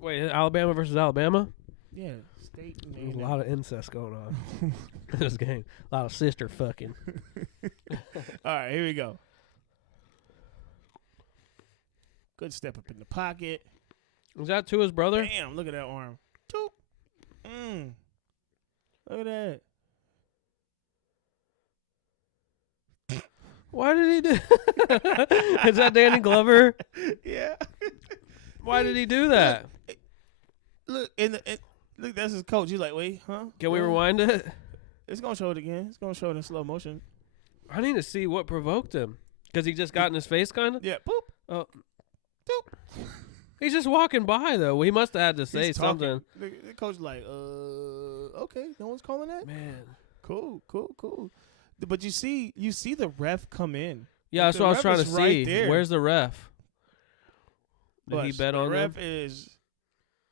Wait, Alabama versus Alabama? Yeah, State. There's a lot of incest going on in this game. A lot of sister fucking. All right, here we go. Good step up in the pocket. Is that to his brother? Damn, look at that arm. Look at that. Why did he do Is that Danny Glover? Yeah. Why did he do that? Look, look, that's his coach. He's like, wait, huh? Can we rewind it? It's going to show it again. It's going to show it in slow motion. I need to see what provoked him. Because he just got in his face, kind of? Yeah, boop. Oh. Boop. He's just walking by, though. He must have had to say something. The coach like, okay, no one's calling that? Man. Cool. But you see the ref come in. Yeah, that's what I was trying to see. There. Where's the ref? Did he bet on the him? ref is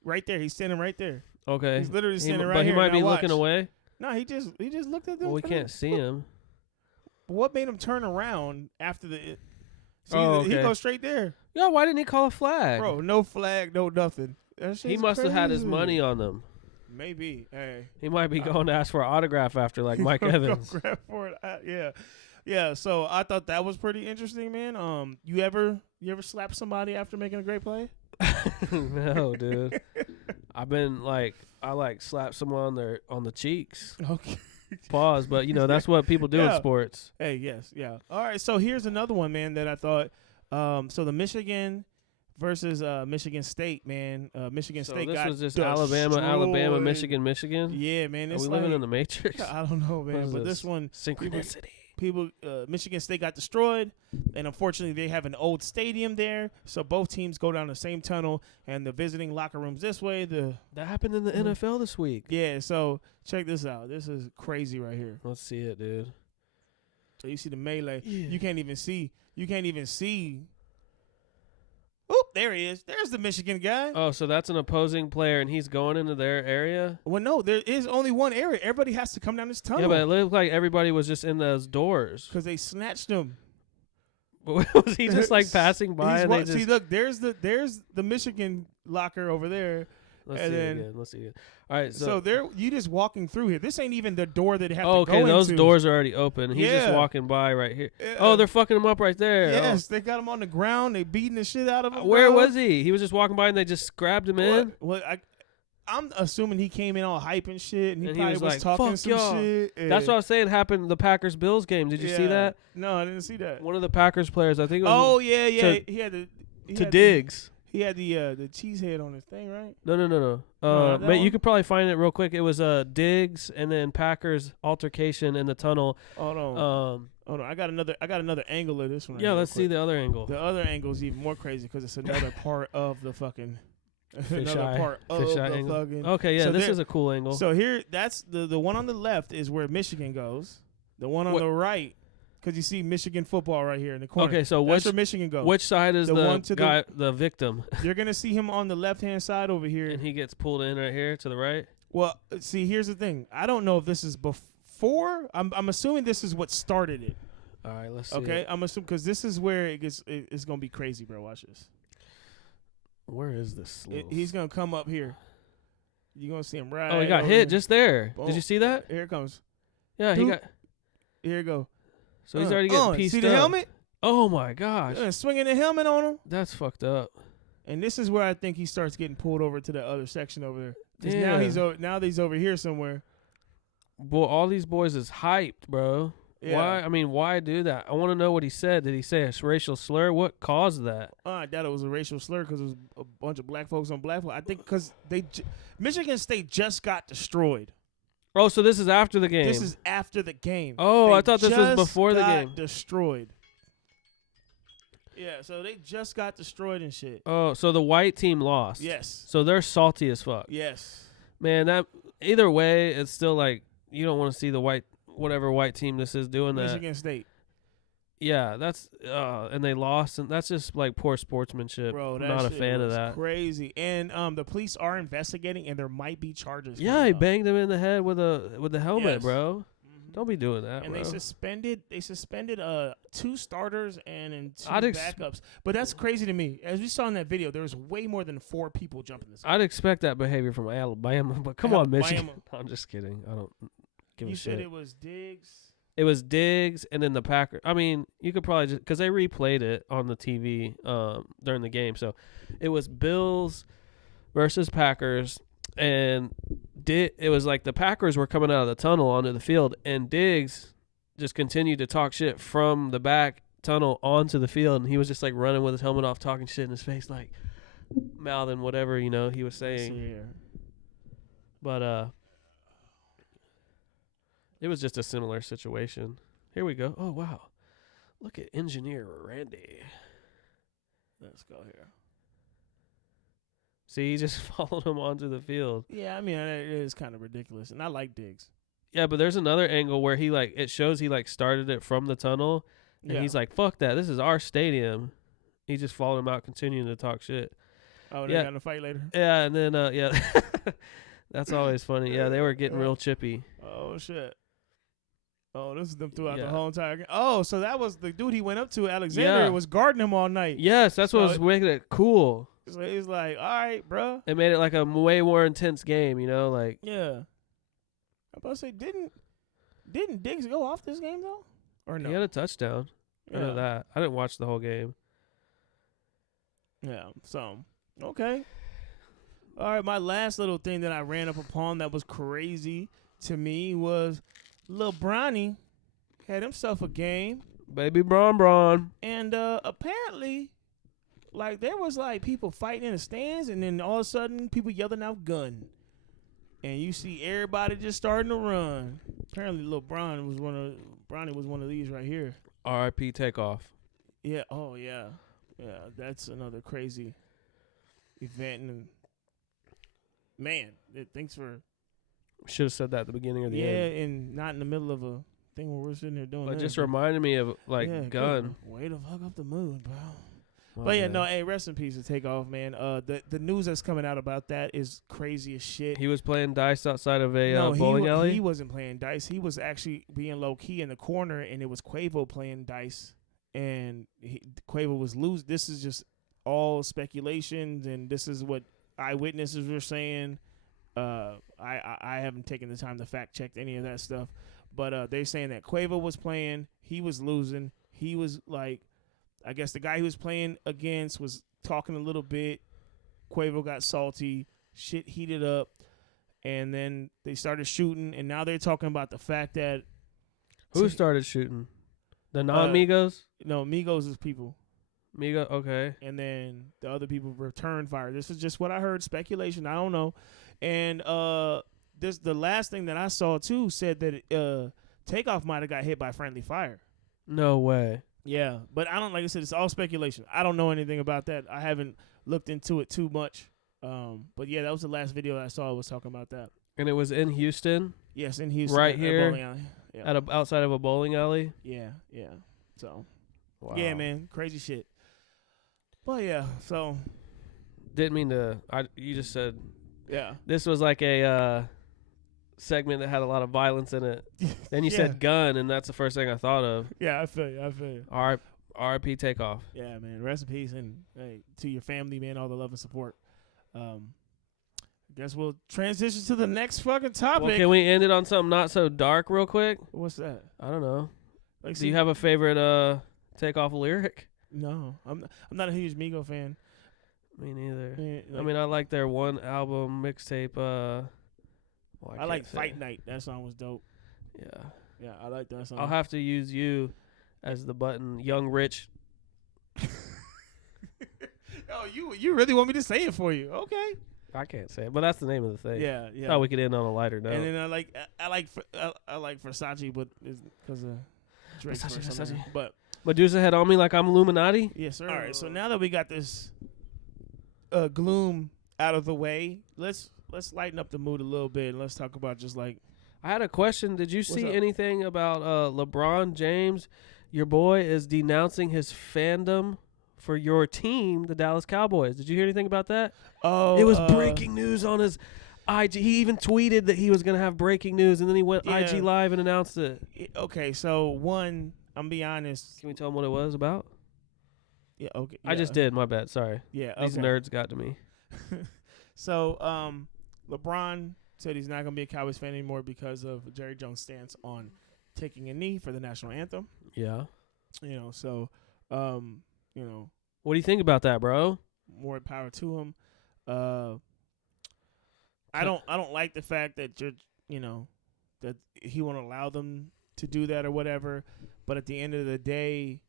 right there. He's standing right there. Okay. He's literally standing right here. But he might be looking away? No, he just looked at them. Well, we can't see him. But what made him turn around after the okay. He goes straight there. Yo, why didn't he call a flag? Bro, no flag, no nothing. He must have had his money on them. Maybe. Hey. He might be going to ask for an autograph after, like Mike Evans. Grab for it. Yeah. So I thought that was pretty interesting, man. You ever slap somebody after making a great play? No, dude. I slap someone on the cheeks. Okay. Pause, but that's what people do in sports. Hey, yes, yeah. All right, so here's another one, man, that I thought. So the Michigan versus Michigan State, man. Michigan State got was just destroyed. Alabama, Michigan. Yeah, man. Are we living in the Matrix? I don't know, man. But this one, synchronicity. People, Michigan State got destroyed, and unfortunately, they have an old stadium there, so both teams go down the same tunnel, and the visiting locker rooms this way. That happened in the NFL this week. Yeah, so check this out. This is crazy right here. Let's see it, dude. So you see the melee. Yeah. You can't even see. Oop, there he is. There's the Michigan guy. Oh, so that's an opposing player, and he's going into their area? Well, no, there is only one area. Everybody has to come down this tunnel. Yeah, but it looked like everybody was just in those doors. Because they snatched him. Was he just, passing by? See, look, there's the Michigan locker over there, Let's see it again. Let's see it. All right, so there, you just walking through here. This ain't even the door that have to okay, go into. those doors are already open. He's just walking by right here. Oh, they're fucking him up right there. Yes, they got him on the ground. They beating the shit out of him. Where was he? He was just walking by and they just grabbed him in? Well, I'm assuming he came in all hype and shit, and he probably was like, talking some shit. That's what I was saying happened in the Packers-Bills game. Did you see that? No, I didn't see that. One of the Packers players, I think it was. Oh, yeah. He had Diggs. He had the cheese head on his thing, right? No. But you could probably find it real quick. It was Diggs and then Packers altercation in the tunnel. Hold on. I got another angle of this one. Yeah, let's see the other angle. The other angle is even more crazy because it's another part of the fucking. Fisheye angle. Fucking. Okay, yeah, so this is a cool angle. So here, that's the one on the left is where Michigan goes. The one on the right. Because you see Michigan football right here in the corner. Okay, so that's where Michigan goes. Which side is the guy, the victim? You're gonna see him on the left-hand side over here, and he gets pulled in right here to the right. Well, see, here's the thing. I don't know if this is before. I'm assuming this is what started it. All right, let's see. Okay, I'm assuming because this is where it's gonna be crazy, bro. Watch this. Where is this? He's gonna come up here. You're gonna see him right. Oh, he got hit here. Just there. Boom. Did you see that? Here it comes. Yeah, he got. Here it go. So he's already getting pieced up. See the helmet? Oh my gosh! Swinging the helmet on him. That's fucked up. And this is where I think he starts getting pulled over to the other section over there. Because now he's over here somewhere. Boy, all these boys is hyped, bro. Yeah. Why? I mean, why do that? I want to know what he said. Did he say a racial slur? What caused that? I doubt it was a racial slur because it was a bunch of black folks on black folks. I think because Michigan State just got destroyed. Oh, so this is after the game. This is after the game. Oh, I thought this was before the game. Destroyed. Yeah, so they just got destroyed and shit. Oh, so the white team lost. Yes. So they're salty as fuck. Yes. Man, that either way, it's still like you don't want to see the whatever white team this is doing that. Michigan State. Yeah, that's and they lost, and that's just like poor sportsmanship. Bro, I'm not a fan of that. Crazy, and the police are investigating, and there might be charges. Yeah, he banged him in the head with the helmet, yes. Bro. Mm-hmm. Don't be doing that, and bro. They suspended 2 starters and 2 backups. But that's crazy to me. As we saw in that video, there was way more than 4 people jumping this. I'd expect that behavior from Alabama, but come on, Michigan. I'm just kidding. I don't give a shit. You said it was Diggs. It was Diggs and then the Packers. I mean, you could probably just because they replayed it on the TV during the game. So it was Bills versus Packers, and it was like the Packers were coming out of the tunnel onto the field, and Diggs just continued to talk shit from the back tunnel onto the field, and he was just like running with his helmet off, talking shit in his face, like mouthing whatever he was saying. But it was just a similar situation. Here we go. Oh, wow. Look at Engineer Randy. Let's go here. See, he just followed him onto the field. Yeah, I mean, it is kind of ridiculous. And I like Diggs. Yeah, but there's another angle where it shows he started it from the tunnel. And he's like, fuck that. This is our stadium. He just followed him out, continuing to talk shit. Oh, they got in a fight later? Yeah, and then, yeah. That's always funny. Yeah, they were getting real chippy. Oh, shit. Oh, this is them throughout the whole entire game. Oh, so that was the dude he went up to. Alexander was guarding him all night. Yes, that's what was making it cool. So he's like, all right, bro. It made it like a way more intense game, like. Yeah. I'm about to say, didn't Diggs go off this game, though? Or no? He had a touchdown. I know that. I didn't watch the whole game. Yeah, so, okay. All right, my last little thing that I ran up upon that was crazy to me was Lil Bronny had himself a game. Baby Bron. And apparently, there was, people fighting in the stands, and then all of a sudden, people yelling out gun. And you see everybody just starting to run. Apparently, Lil Bronny was one of these right here. R.I.P. Takeoff. Yeah, oh, yeah. Yeah, that's another crazy event. And, man, thanks for... Should have said that at the beginning of the game. Yeah, and not in the middle of a thing where we're sitting there doing that. It just reminded me of, Gun. Way to fuck up the mood, bro. But, yeah, no, hey, rest in peace to Takeoff, man. The news that's coming out about that is crazy as shit. He was playing dice outside of a bowling alley? He wasn't playing dice. He was actually being low-key in the corner, and it was Quavo playing dice. And Quavo was losing. This is just all speculations, and this is what eyewitnesses were saying. I haven't taken the time to fact check any of that stuff, but they're saying that Quavo was playing. He was losing. He was like, I guess the guy he was playing against was talking a little bit. Quavo got salty. Shit heated up. And then they started shooting. And now they're talking about the fact that. Who started shooting? The non-Migos? No, Migos is people. Migos, okay. And then the other people returned fire. This is just what I heard. Speculation. I don't know. And the last thing that I saw, too, said that Takeoff might have got hit by friendly fire. No way. Yeah, but I don't, like I said, it's all speculation. I don't know anything about that. I haven't looked into it too much. But yeah, that was the last video I saw. I was talking about that. And it was in Houston? Yes, in Houston. Right here? Bowling alley. Yeah. Outside of a bowling alley? Yeah. So, wow. Yeah, man, crazy shit. But yeah, so. Didn't mean to, you just said. Yeah. This was like a segment that had a lot of violence in it. Then you said gun, and that's the first thing I thought of. Yeah, I feel you. R.I.P. Takeoff. Yeah, man. Rest in peace, and hey, to your family, man, all the love and support. I guess we'll transition to the next fucking topic. Well, can we end it on something not so dark real quick? What's that? I don't know. Do you have a favorite Takeoff lyric? No. I'm not a huge Migo fan. Me neither. Yeah, I mean, I like their one album mixtape. I like Fight Night. That song was dope. Yeah, I like that song. I'll have to use you as the button. Young Rich. Oh, you really want me to say it for you? Okay. I can't say it, but that's the name of the thing. Yeah. Thought we could end on a lighter note. And then I like Versace, but it's because of Drake. Versace. But Medusa head on me like I'm Illuminati. Yes, sir. All right. So now that we got this gloom out of the way, let's lighten up the mood a little bit and let's talk about just like. I had a question. Did you see up? anything about LeBron James? Your boy is denouncing his fandom for your team, the Dallas Cowboys. Did you hear anything about that? Oh, it was breaking news on his IG. He even tweeted that he was going to have breaking news, and then he went IG Live and announced it. Okay, so one, I'm be honest. Can we tell him what it was about? Yeah, okay. I just did. My bad. Sorry. Yeah, These nerds got to me. So, LeBron said he's not going to be a Cowboys fan anymore because of Jerry Jones' stance on taking a knee for the national anthem. Yeah. So, what do you think about that, bro? More power to him. I don't like the fact that that he won't allow them to do that or whatever. But at the end of the day,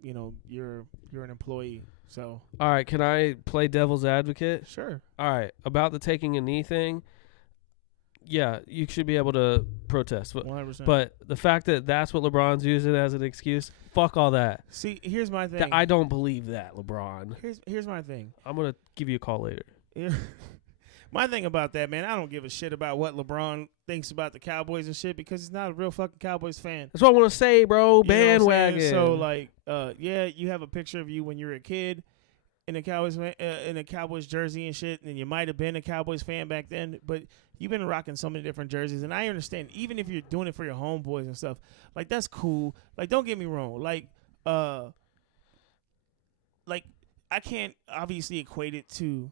you're an employee. So all right, can I play devil's advocate? Sure. All right, about the taking a knee thing. Yeah, you should be able to protest. 100%. But the fact that that's what LeBron's using as an excuse, fuck all that. See, here's my thing. I don't believe that, LeBron. Here's my thing. I'm going to give you a call later. My thing about that, man, I don't give a shit about what LeBron thinks about the Cowboys and shit because he's not a real fucking Cowboys fan. That's what I want to say, bro. Bandwagon. So, like, you have a picture of you when you were a kid in a Cowboys jersey and shit, and you might have been a Cowboys fan back then, but you've been rocking so many different jerseys, and I understand, even if you're doing it for your homeboys and stuff, like, that's cool. Like, don't get me wrong. Like, I can't obviously equate it to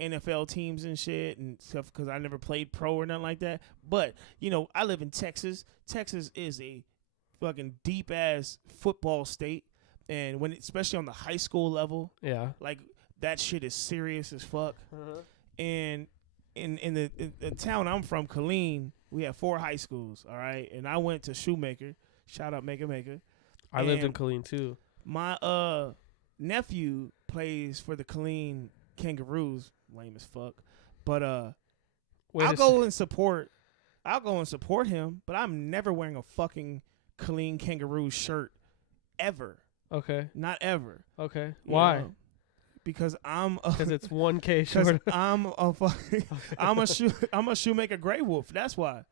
NFL teams and shit and stuff because I never played pro or nothing like that. But, I live in Texas. Texas is a fucking deep-ass football state. And especially on the high school level, like that shit is serious as fuck. Uh-huh. And in the town I'm from, Killeen, we have 4 high schools. All right, and I went to Shoemaker. Shout out Maker. I lived in Killeen too. My nephew plays for the Killeen Kangaroos. Lame as fuck, but I'll go and support him. But I'm never wearing a fucking Killeen Kangaroos shirt ever. Okay. Not ever. Okay. Why? Because because it's 1K short. I'm a Shoemaker Grey Wolf. That's why.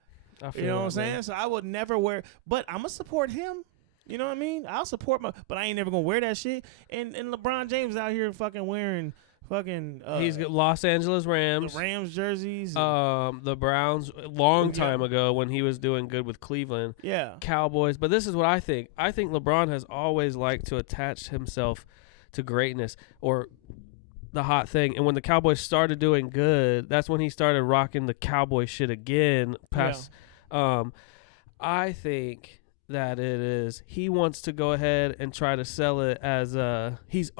You know what I'm saying? So I would never wear, but I'm gonna support him. You know what I mean? I'll support but I ain't never gonna wear that shit. And LeBron James out here fucking wearing fucking. He's got Los Angeles Rams. The Rams jerseys. The Browns long time ago when he was doing good with Cleveland. Yeah. Cowboys. But this is what I think. I think LeBron has always liked to attach himself to greatness or the hot thing. And when the Cowboys started doing good, that's when he started rocking the Cowboy shit again. I think that it is he wants to go ahead and try to sell it as he's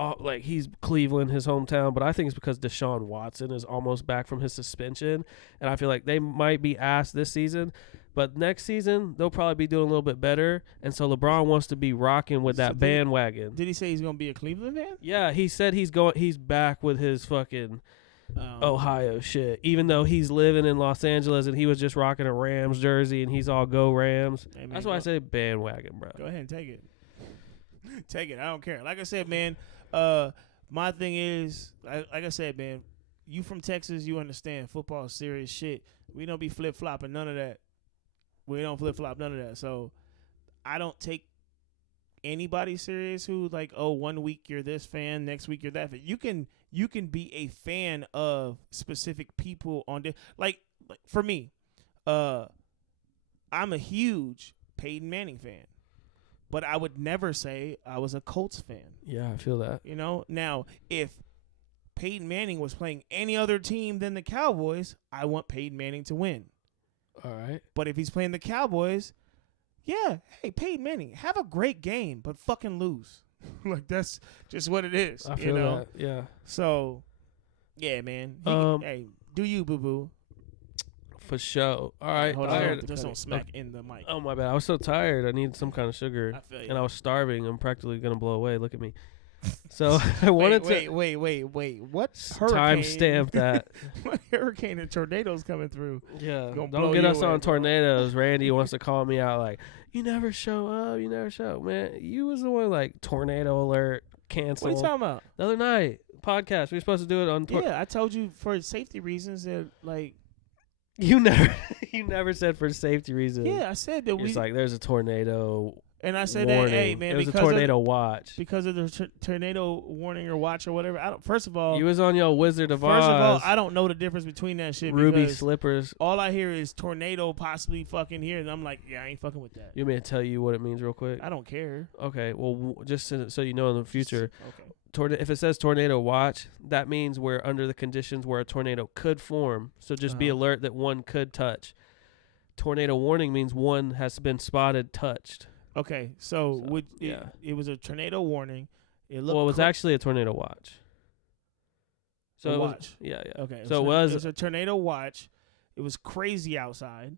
Cleveland, his hometown, but I think it's because Deshaun Watson is almost back from his suspension, and I feel like they might be asked this season, but next season they'll probably be doing a little bit better, and so LeBron wants to be rocking with that bandwagon. Did he say he's gonna be a Cleveland fan? Yeah, he said he's back with his fucking Ohio shit, even though he's living in Los Angeles and he was just rocking a Rams jersey and he's all go Rams. Hey, man, that's why I say bandwagon, bro. Go ahead and take it. Take it. I don't care. Like I said, man, my thing is, like I said, man, you from Texas, you understand football is serious shit. We don't be flip-flopping none of that. We don't flip-flop none of that. So I don't take anybody serious who like, oh, 1 week you're this fan, next week you're that fan. You can be a fan of specific people on this. Like for me, I'm a huge Peyton Manning fan, but I would never say I was a Colts fan. Yeah, I feel that. You know, now if Peyton Manning was playing any other team than the Cowboys, I want Peyton Manning to win. All right. But if he's playing the Cowboys, yeah, hey, Peyton Manning, have a great game, but fucking lose. Like, that's just what it is. I feel that, yeah. So, yeah, man. Hey, do you, boo-boo. For sure. All right. Hold on. Just don't smack in the mic. Oh, my bad. I was so tired. I needed some kind of sugar. I feel you. And I was starving. I'm practically going to blow away. Look at me. So, I wanted to... Wait. What time stamp that. What hurricane and tornadoes coming through? Yeah. Don't get us on tornadoes. Randy wants to call me out like, you never show up. You never show up. Man, you was the one like tornado alert, cancel. What are you talking about? The other night, podcast. We were supposed to do it on... Yeah, I told you for safety reasons that like... You never said for safety reasons. Yeah, I said that It's like there's a tornado. And I said warning. that, hey man, it was a tornado watch because of the tornado warning or watch or whatever. I don't. First of all, you was on your Wizard of Oz. First of all, I don't know the difference between that shit. Ruby slippers. All I hear is tornado possibly fucking here, and I'm like, yeah, I ain't fucking with that. You want me to tell you what it means real quick? I don't care. Okay, well, just so you know in the future, okay. If it says tornado watch, that means we're under the conditions where a tornado could form. So just be alert that one could touch. Tornado warning means one has been spotted touched. Okay, so it was a tornado warning. It was actually a tornado watch. So watch. Yeah. Okay, so it was a tornado watch. It was crazy outside,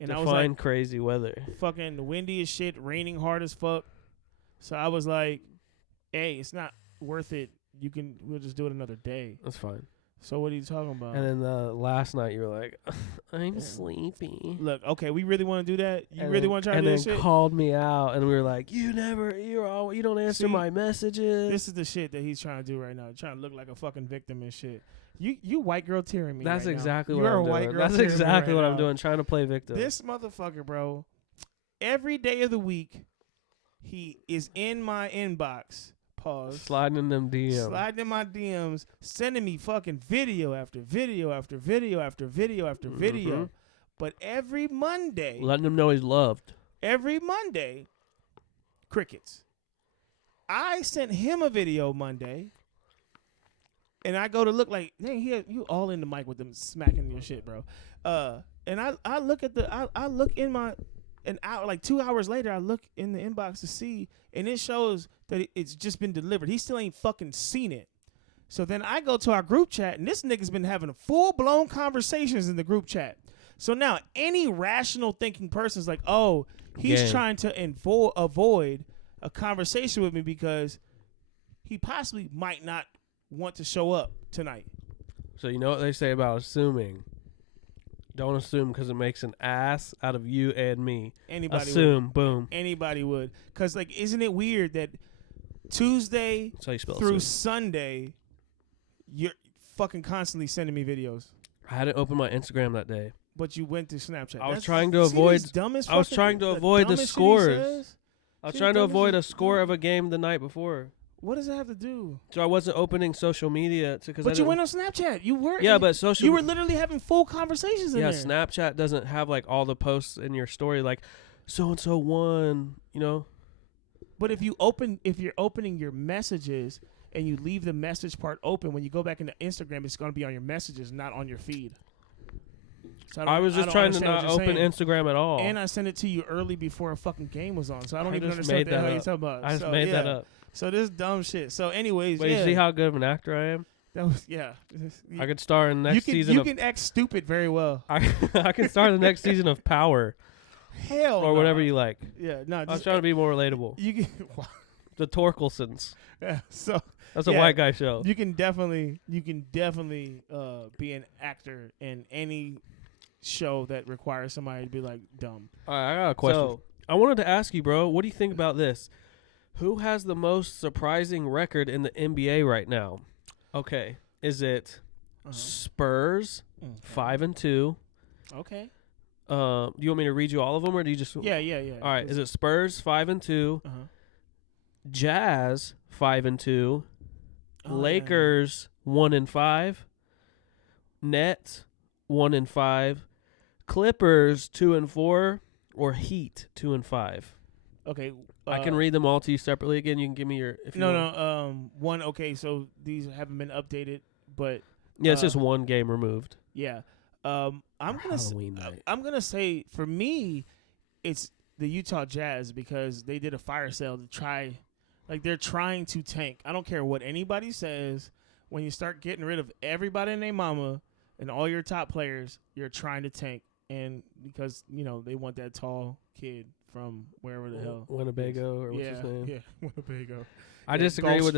and I was like, crazy weather. Fucking windy as shit, raining hard as fuck. So I was like, hey, it's not worth it. We'll just do it another day. That's fine. So what are you talking about? And then last night you were like, I'm sleepy. Look, okay, we really want to do that? You really want to try to do this shit? And then called me out, and we were like, you don't answer my messages. This is the shit that he's trying to do right now. Trying to look like a fucking victim and shit. You white girl tearing me. That's right exactly now. what I'm doing. That's exactly what I'm doing, trying to play victim. This motherfucker, bro, every day of the week, he is in my inbox. Pause. Sliding in them DMs. Sliding in my DMs, sending me fucking video after video after video after video after video. But every Monday, letting him know he's loved. Every Monday, crickets. I sent him a video Monday, and I go to look like, dang, you all in the mic with them smacking your shit, bro. And I look at I look in my, an hour, like 2 hours later, I look in the inbox to see, and it shows that it's just been delivered. He still ain't fucking seen it. So then I go to our group chat, and this nigga's been having full-blown conversations in the group chat. So now any rational thinking person's like, oh, he's trying to avoid a conversation with me because he possibly might not want to show up tonight. So you know what they say about assuming? Don't assume because it makes an ass out of you and me. Anybody assume, would. boom. Anybody would. Because, like, isn't it weird that Tuesday through Sunday, you're fucking constantly sending me videos? I hadn't opened my Instagram that day. But you went to Snapchat. I was trying to avoid the scores. I was trying to avoid a score of a game the night before. What does that have to do? So I wasn't opening social media But you went on Snapchat. You were. Yeah, but you were literally having full conversations in there. Yeah, Snapchat doesn't have like all the posts in your story like so and so won, you know. But if you're opening your messages and you leave the message part open, when you go back into Instagram, it's going to be on your messages, not on your feed. So I was just trying to not open Instagram at all. And I sent it to you early before a fucking game was on, so I don't even understand what the hell you're talking about. I just made that up. So this dumb shit. So anyways, you see how good of an actor I am? That was I could star in the next season. You can act stupid very well. I can star in the next season of Power. Hell, or whatever you like. Yeah, no. I was trying to be more relatable. You can the Torkelsons. Yeah, so that's a white guy show. You can definitely be an actor in any show that requires somebody to be like dumb. All right, I got a question. So, I wanted to ask you, bro, what do you think about this? Who has the most surprising record in the NBA right now? Okay, is it Spurs 5-2? Okay. Do you want me to read you all of them, or do you just? Yeah. All right, is it Spurs 5-2? Jazz 5-2, Lakers 1-5, Nets 1-5, Clippers 2-4, or Heat 2-5. Okay, I can read them all to you separately. Again, you can give me your. One. Okay, so these haven't been updated, but yeah, it's just one game removed. Yeah, I'm gonna say for me, it's the Utah Jazz because they did a fire sale to try. Like, they're trying to tank. I don't care what anybody says. When you start getting rid of everybody and their mama and all your top players, you're trying to tank. And because, they want that tall kid from wherever the hell. Winnebago or what's his name? Yeah, Winnebago. I disagree with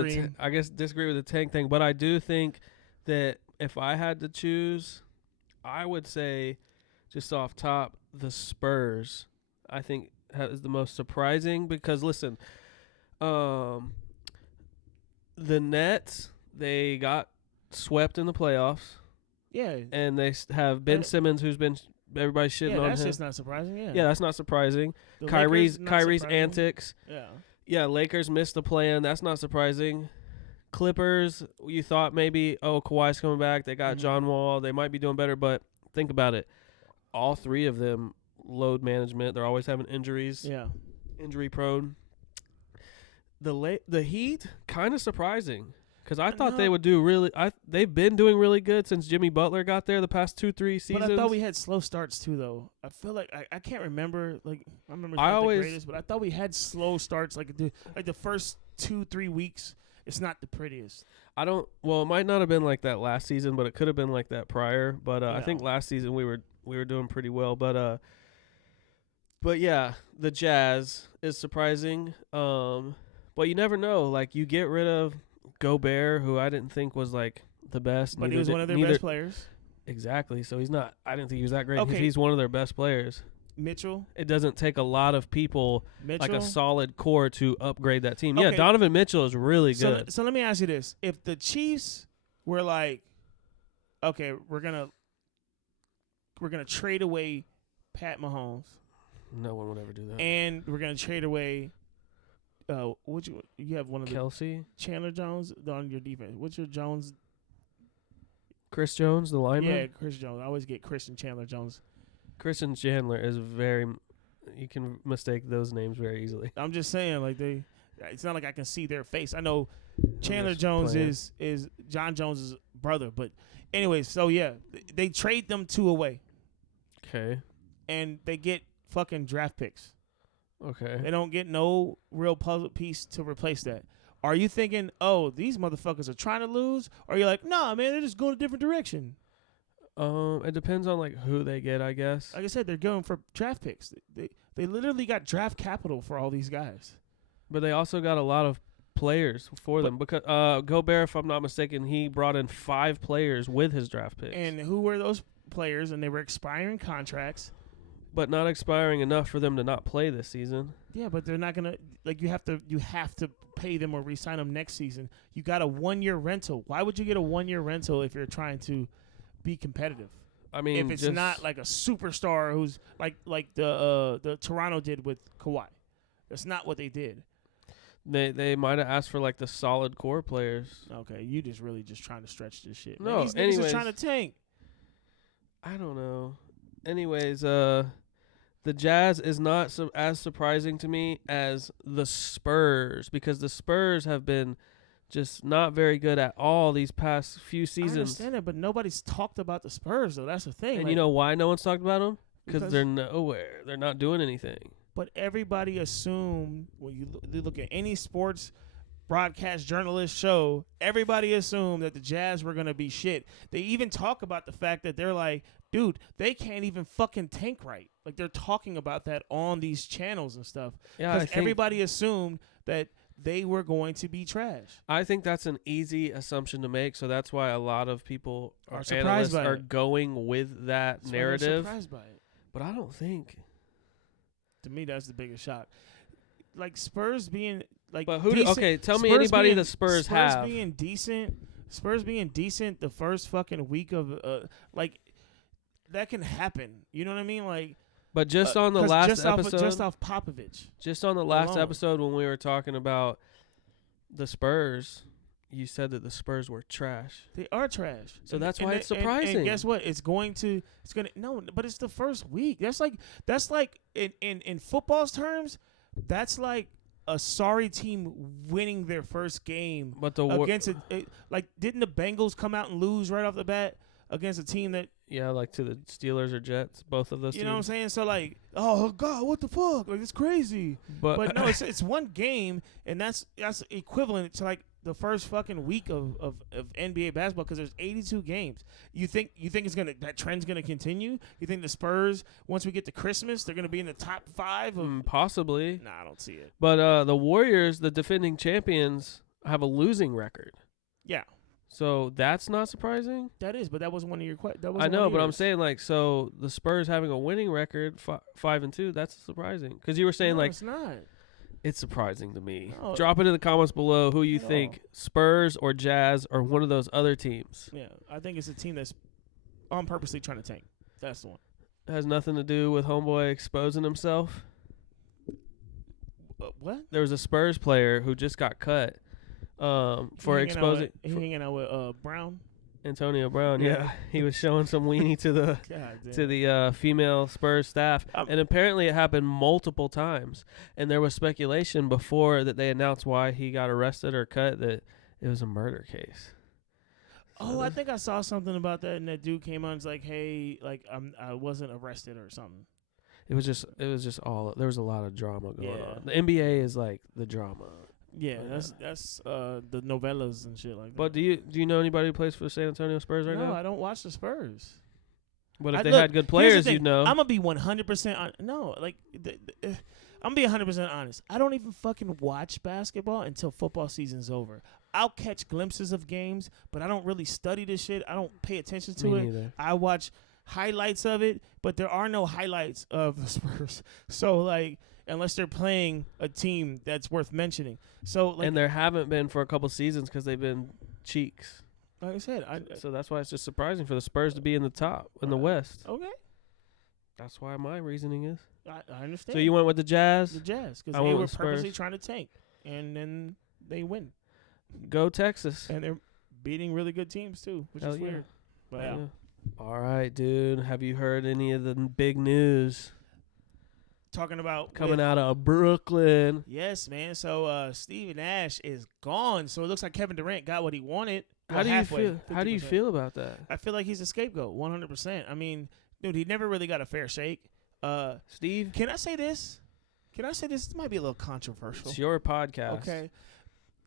disagree with the tank thing, but I do think that if I had to choose, I would say, just off top, the Spurs, I think, is the most surprising because, listen, the Nets, they got swept in the playoffs. Yeah. And they have Ben Simmons, who's been everybody's shitting on him. That's just not surprising, Yeah, that's not surprising. Kyrie's antics. Yeah. Yeah, Lakers missed the plan. That's not surprising. Clippers, you thought maybe, Kawhi's coming back. They got John Wall. They might be doing better, but think about it. All three of them, load management. They're always having injuries. Yeah. Injury prone. The Heat, kind of surprising because I thought they would do they've been doing really good since Jimmy Butler got there the past 2-3 seasons. But I thought we had slow starts too, though. I feel like I can't remember. Like I remember the greatest, but I thought we had slow starts. Like the first 2-3 weeks, it's not the prettiest. Well, it might not have been like that last season, but it could have been like that prior. But I think last season we were doing pretty well. But yeah, the Jazz is surprising. But you never know. Like, you get rid of Gobert, who I didn't think was, like, the best. But he was one of their best players. Exactly. So he's not – I didn't think he was that great because he's one of their best players. Mitchell? It doesn't take a lot of people, like a solid core, to upgrade that team. Okay. Yeah, Donovan Mitchell is really good. So let me ask you this. If the Chiefs were like, okay, we're gonna trade away Pat Mahomes. No one would ever do that. And we're going to trade away – you have one of the Kelsey Chandler Jones on your defense. What's your Jones? Chris Jones, the lineman. Yeah, Chris Jones. I always get Christian Chandler Jones. Christian Chandler is you can mistake those names very easily. I'm just saying, like it's not like I can see their face. I know Chandler Jones is John Jones' brother, but anyways, so yeah, they trade them 2 away. Okay. And they get fucking draft picks. Okay. They don't get no real puzzle piece to replace that. Are you thinking, these motherfuckers are trying to lose? Or are you like, nah, man, they're just going a different direction? It depends on, like, who they get, I guess. Like I said, they're going for draft picks. They literally got draft capital for all these guys. But they also got a lot of players for them. Because Gobert, if I'm not mistaken, he brought in 5 players with his draft picks. And who were those players? And they were expiring contracts. But not expiring enough for them to not play this season. Yeah, but they're not gonna you have to pay them or re-sign them next season. You got a 1-year rental. Why would you get a 1-year rental if you're trying to be competitive? I mean, if it's not like a superstar who's like the Toronto did with Kawhi. That's not what they did. They might have asked for like the solid core players. Okay, you just really trying to stretch this shit. No, man. These niggas are trying to tank. I don't know. Anyways, the Jazz is not as surprising to me as the Spurs because the Spurs have been just not very good at all these past few seasons. I understand it, but nobody's talked about the Spurs, though. That's the thing. And you know why no one's talked about them? Because they're nowhere. They're not doing anything. But everybody assumed, when you look at any sports broadcast journalist show, everybody assumed that the Jazz were going to be shit. They even talk about the fact that they're like, dude, they can't even fucking tank right. Like, they're talking about that on these channels and stuff. Yeah, because everybody assumed that they were going to be trash. I think that's an easy assumption to make, so that's why a lot of people are surprised by are it. going with that narrative. Surprised by it. But I don't think. To me, that's the biggest shock. Like, Spurs being like, but who? Decent, okay, tell me anybody being, the Spurs have. Spurs being decent the first fucking week of like, that can happen. You know what I mean? Like, but just on the last episode, just off Popovich. Just on the last episode when we were talking about the Spurs, you said that the Spurs were trash. They are trash. So that's why it's surprising. And guess what? It's gonna no, but it's the first week. That's like in football's terms, that's like a sorry team winning their first game. But against like, didn't the Bengals come out and lose right off the bat against a team that? Yeah, like to the Steelers or Jets, both of those. You know what I'm saying? So like, oh God, what the fuck? Like, it's crazy. But no, it's one game, and that's equivalent to like the first fucking week of NBA basketball, because there's 82 games. You think that trend's gonna continue? You think the Spurs, once we get to Christmas, they're gonna be in the top 5 of possibly? Nah, I don't see it. But the Warriors, the defending champions, have a losing record. Yeah. So that's not surprising. That is, but that wasn't one of your questions. I know, but I'm saying, like, so the Spurs having a winning record, 5-2, that's surprising. Because you were saying, no, like, it's not. It's surprising to me. No, drop it in the comments below who you think, Spurs or Jazz or one of those other teams. Yeah, I think it's a team that's on purposely trying to tank. That's the one. It has nothing to do with homeboy exposing himself. What? There was a Spurs player who just got cut for exposing. He hanging out with Brown. Antonio Brown, yeah. He was showing some weenie to the female Spurs staff. And apparently it happened multiple times. And there was speculation before that they announced why he got arrested or cut that it was a murder case. Oh, I think I saw something about that, and that dude came on and was like, hey, like, I wasn't arrested or something. It was just there was a lot of drama going on. The NBA is like the drama. Yeah, that's the novellas and shit like that. But do you know anybody who plays for the San Antonio Spurs right now? No, I don't watch the Spurs. But if they had good players, you'd know. I'm gonna be 100% on. No, like I'm gonna be 100% honest. I don't even fucking watch basketball until football season's over. I'll catch glimpses of games, but I don't really study this shit. I don't pay attention to it. Neither. I watch highlights of it, but there are no highlights of the Spurs. So like, unless they're playing a team that's worth mentioning. So like, and there haven't been for a couple seasons because they've been cheeks. Like I said, so that's why it's just surprising for the Spurs to be in the top in the West. Okay, that's why my reasoning is. I understand. So you went with the Jazz? The Jazz, because they were purposely trying to tank, and then they win. Go Texas! And they're beating really good teams too, which is weird. But yeah. All right, dude. Have you heard any of the big news? Talking about coming out of Brooklyn. Yes, man. So Steve Nash is gone. So it looks like Kevin Durant got what he wanted. How do you feel? 50%. How do you feel about that? I feel like he's a scapegoat, 100%. I mean, dude, he never really got a fair shake. Steve, can I say this? This might be a little controversial. It's your podcast. Okay.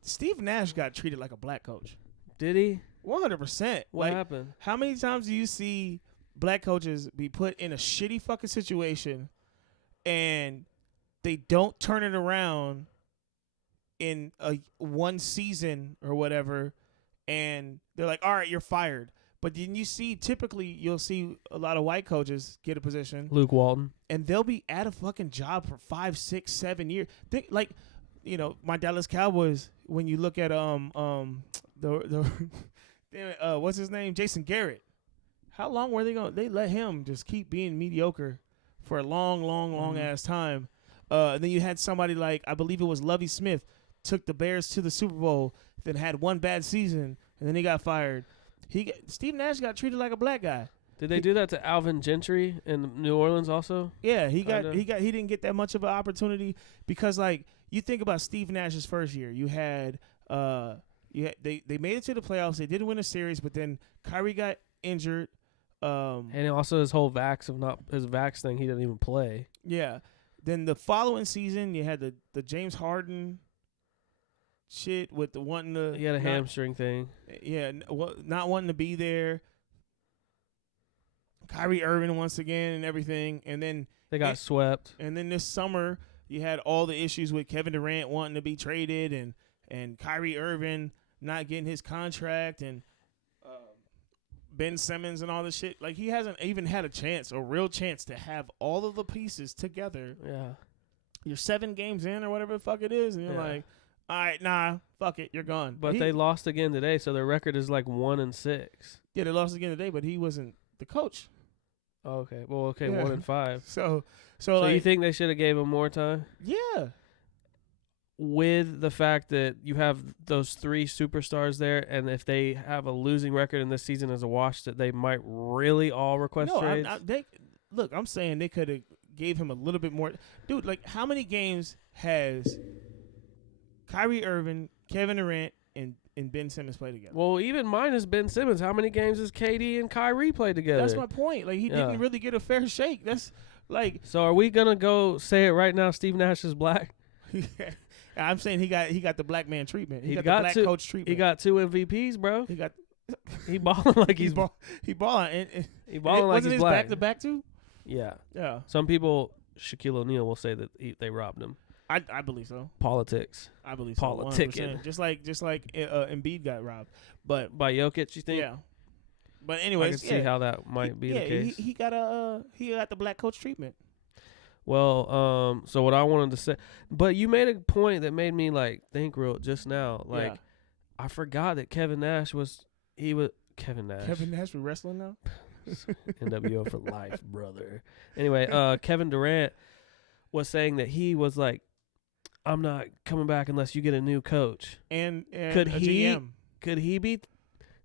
Steve Nash got treated like a black coach. Did he? 100%. What happened? How many times do you see black coaches be put in a shitty fucking situation and they don't turn it around in one season or whatever, and they're like, all right, you're fired. But then you'll see a lot of white coaches get a position. Luke Walton. And they'll be at a fucking job for 5, 6, 7 years. Think like, my Dallas Cowboys, when you look at what's his name? Jason Garrett. How long were they going? They let him just keep being mediocre for a long ass time. And then you had somebody like, I believe it was Lovie Smith, took the Bears to the Super Bowl, then had one bad season, and then he got fired. Steve Nash got treated like a black guy. Did they do that to Alvin Gentry in New Orleans also? Yeah, he didn't get that much of an opportunity because, like, you think about Steve Nash's first year. You had They made it to the playoffs. They didn't win a series, but then Kyrie got injured. And also his whole his vax thing, he didn't even play. Yeah. Then the following season, you had the James Harden shit with the wanting to. He had a hamstring thing. Yeah, not wanting to be there. Kyrie Irving once again and everything, and then they got swept. And then this summer, you had all the issues with Kevin Durant wanting to be traded, and Kyrie Irving not getting his contract, and Ben Simmons and all this shit. Like, he hasn't even had a real chance to have all of the pieces together. Yeah. You're 7 games in or whatever the fuck it is, and you're like, all right, nah, fuck it, you're gone. But they lost again today, so their record is like 1-6. Yeah, they lost again today, but he wasn't the coach. Oh, okay. Well, 1-5. So like, you think they should have gave him more time? Yeah. With the fact that you have those 3 superstars there, and if they have a losing record in this season as a wash, that they might really all request trades? I'm saying they could have gave him a little bit more. Dude, like, how many games has Kyrie Irving, Kevin Durant, and Ben Simmons played together? Well, even minus Ben Simmons, how many games has KD and Kyrie played together? That's my point. Like, he didn't really get a fair shake. That's like. So are we gonna go say it right now? Steve Nash is black. I'm saying he got the black man treatment. He got the black coach treatment. He got 2 MVPs, bro. He balling like he balling. He balling like he's black. Wasn't his back to back too? Yeah. Yeah. Some people, Shaquille O'Neal will say that they robbed him. I believe so. Politics. I believe politicking. So. Just like Embiid got robbed, but by Jokic, you think? Yeah. But anyways, I can see how that might be the case. He got the black coach treatment. Well, so what I wanted to say, but you made a point that made me like think real just now. Like, I forgot that Kevin Nash was Kevin Nash. Kevin Nash for wrestling now. NWO for life, brother. Anyway, Kevin Durant was saying that he was like, I'm not coming back unless you get a new coach. And could a he GM. Could he be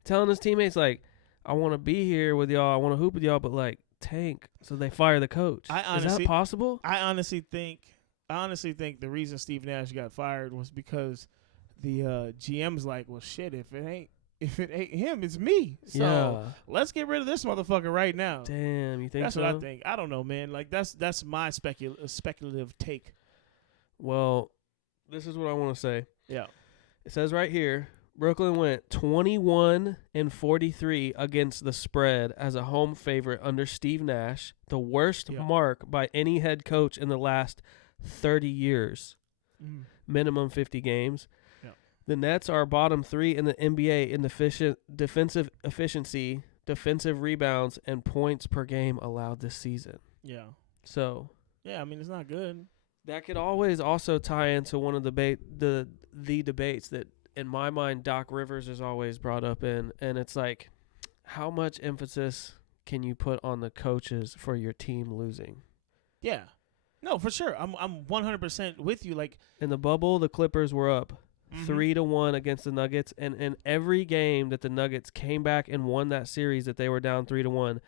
telling his teammates like, I want to be here with y'all, I want to hoop with y'all, but like tank, so they fire the coach? Is that possible? I honestly think the reason Steve Nash got fired was because the GM's like, well, shit, if it ain't him, it's me. So let's get rid of this motherfucker right now. Damn, you think that's so? What I think. I don't know, man. Like, that's my speculative take. Well, this is what I want to say. Yeah. It says right here, Brooklyn went 21-43 against the spread as a home favorite under Steve Nash, the worst mark by any head coach in the last 30 years. Minimum 50 games. Yeah. The Nets are bottom 3 in the NBA in defensive efficiency, defensive rebounds, and points per game allowed this season. Yeah. So. Yeah, I mean, it's not good. That could always also tie into one of the debates that, in my mind, Doc Rivers is always brought up in, and it's like, how much emphasis can you put on the coaches for your team losing? Yeah. No, for sure. I'm 100% with you. Like, in the bubble, the Clippers were up 3-1 against the Nuggets, and in every game that the Nuggets came back and won that series that they were down 3-1,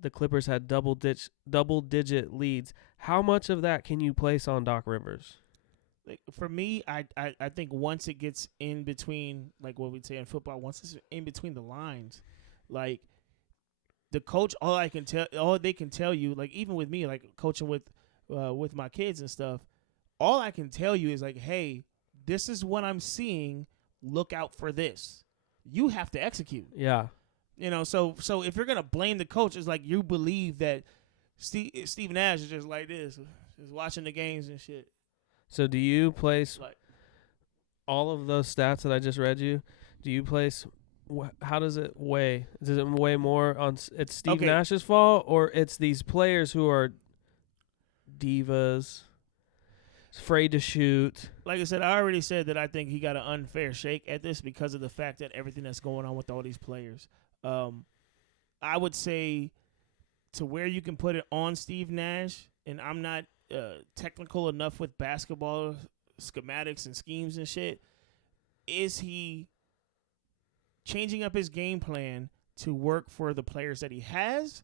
the Clippers had double-digit leads. How much of that can you place on Doc Rivers? Like, for me, I think once it gets in between, like what we'd say in football, once it's in between the lines, like, the coach, all they can tell you, like, even with me, like coaching with my kids and stuff, all I can tell you is like, hey, this is what I'm seeing. Look out for this. You have to execute. Yeah. You know, so if you're gonna blame the coach, it's like you believe that Steve Nash is just like this, just watching the games and shit. So do you place all of those stats that I just read you? Do you place? How does it weigh? Does it weigh more on it's Steve Nash's fault, or it's these players who are divas, afraid to shoot? Like I said, I already said that I think he got an unfair shake at this because of the fact that everything that's going on with all these players. I would say to where you can put it on Steve Nash, and I'm not technical enough with basketball schematics and schemes and shit, is he changing up his game plan to work for the players that he has,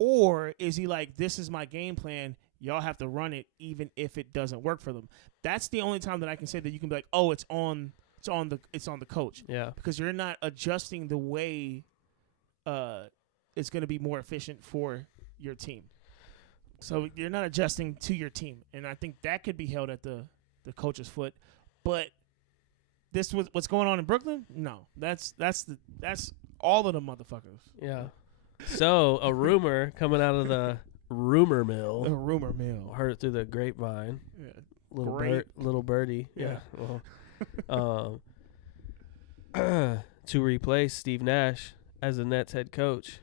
or is he like, this is my game plan, y'all have to run it even if it doesn't work for them? That's the only time that I can say that you can be like, oh, it's on It's on the coach. Yeah. Because you're not adjusting the way it's going to be more efficient for your team. So you're not adjusting to your team, and I think that could be held at the coach's foot. But this was what's going on in Brooklyn? No, that's all of the motherfuckers. Yeah. So a rumor coming out of the rumor mill. The rumor mill. Heard it through the grapevine. Yeah. Little birdie. Yeah. Well, to replace Steve Nash as the Nets head coach.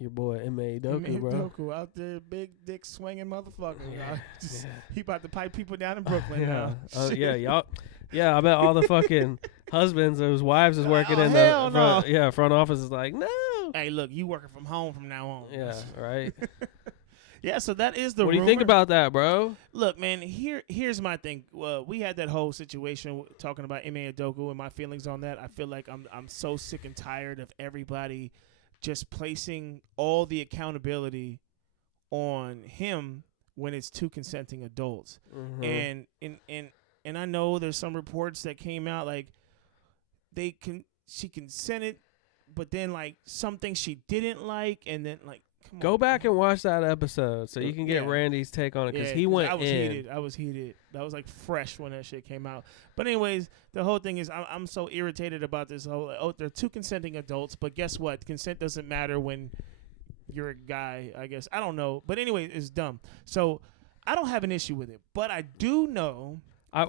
Your boy Ime Udoka, bro. Udoka out there, big dick swinging motherfucker. He about to pipe people down in Brooklyn now. Oh yeah, y'all. Yeah, I bet all the fucking husbands whose wives is working in hell the front office is like, no. Hey, look, you working from home from now on. Yeah, right. Yeah, so that is the What do you think about that, bro? Look, man, here's my thing. We had that whole situation talking about Ime Udoka and my feelings on that. I feel like I'm so sick and tired of everybody just placing all the accountability on him when it's two consenting adults. Mm-hmm. And I know there's some reports that came out like she consented, but then like something she didn't like, and then like go back and watch that episode so you can get Randy's take on it, because he went in. I was heated. That was like fresh when that shit came out. But anyways, the whole thing is I'm so irritated about this whole. They're two consenting adults, but guess what? Consent doesn't matter when you're a guy. I guess I don't know, but anyway, it's dumb. So I don't have an issue with it, but I do know.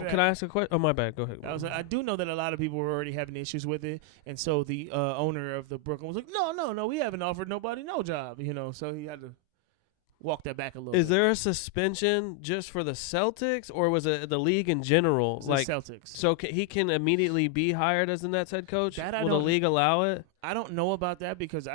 Can I ask a question? Oh, my bad. Go ahead. I do know that a lot of people were already having issues with it, and so the owner of the Brooklyn was like, no, we haven't offered nobody no job, so he had to walk that back a little bit. Is there a suspension just for the Celtics, or was it the league in general? The Celtics. So he can immediately be hired as the Nets head coach? Will the league allow it? I don't know about that because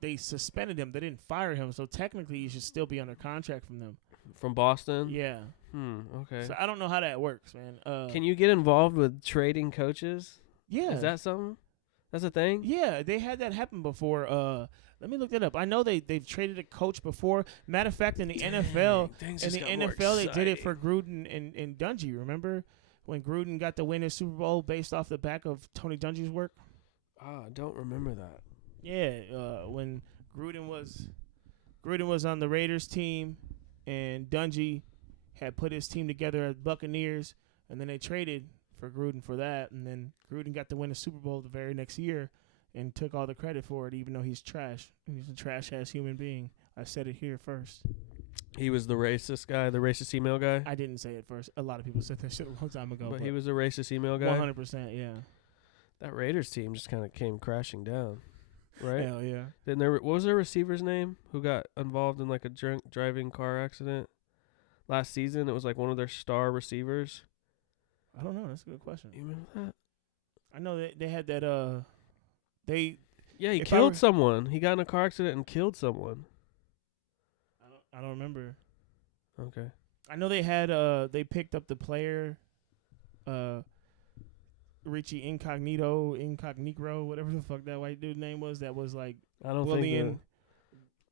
they suspended him. They didn't fire him, so technically he should still be under contract from them. From Boston? Yeah. Okay. So I don't know how that works, man. Can you get involved with trading coaches? Yeah. Is that something? That's a thing? Yeah, they had that happen before. Let me look that up. I know they've traded a coach before. Matter of fact, in the NFL, they did it for Gruden and Dungy. Remember when Gruden got the win in Super Bowl based off the back of Tony Dungy's work? I don't remember that. Yeah, when Gruden was on the Raiders team, and Dungy had put his team together as Buccaneers, and then they traded for Gruden for that, and then Gruden got to win the Super Bowl the very next year and took all the credit for it, even though he's trash. He's a trash-ass human being. I said it here first. He was the racist guy, the racist email guy? I didn't say it first. A lot of people said that shit a long time ago. But he was a racist email guy? 100%, yeah. That Raiders team just kind of came crashing down, right? Hell yeah. What was their receiver's name who got involved in like a drunk driving car accident last season? It was like one of their star receivers. I don't know. That's a good question. You remember that? I know they had that. He killed someone. He got in a car accident and killed someone. I don't remember. Okay. I know they had they picked up the player, Richie Incognito, whatever the fuck that white dude name was. That was like I don't bullying.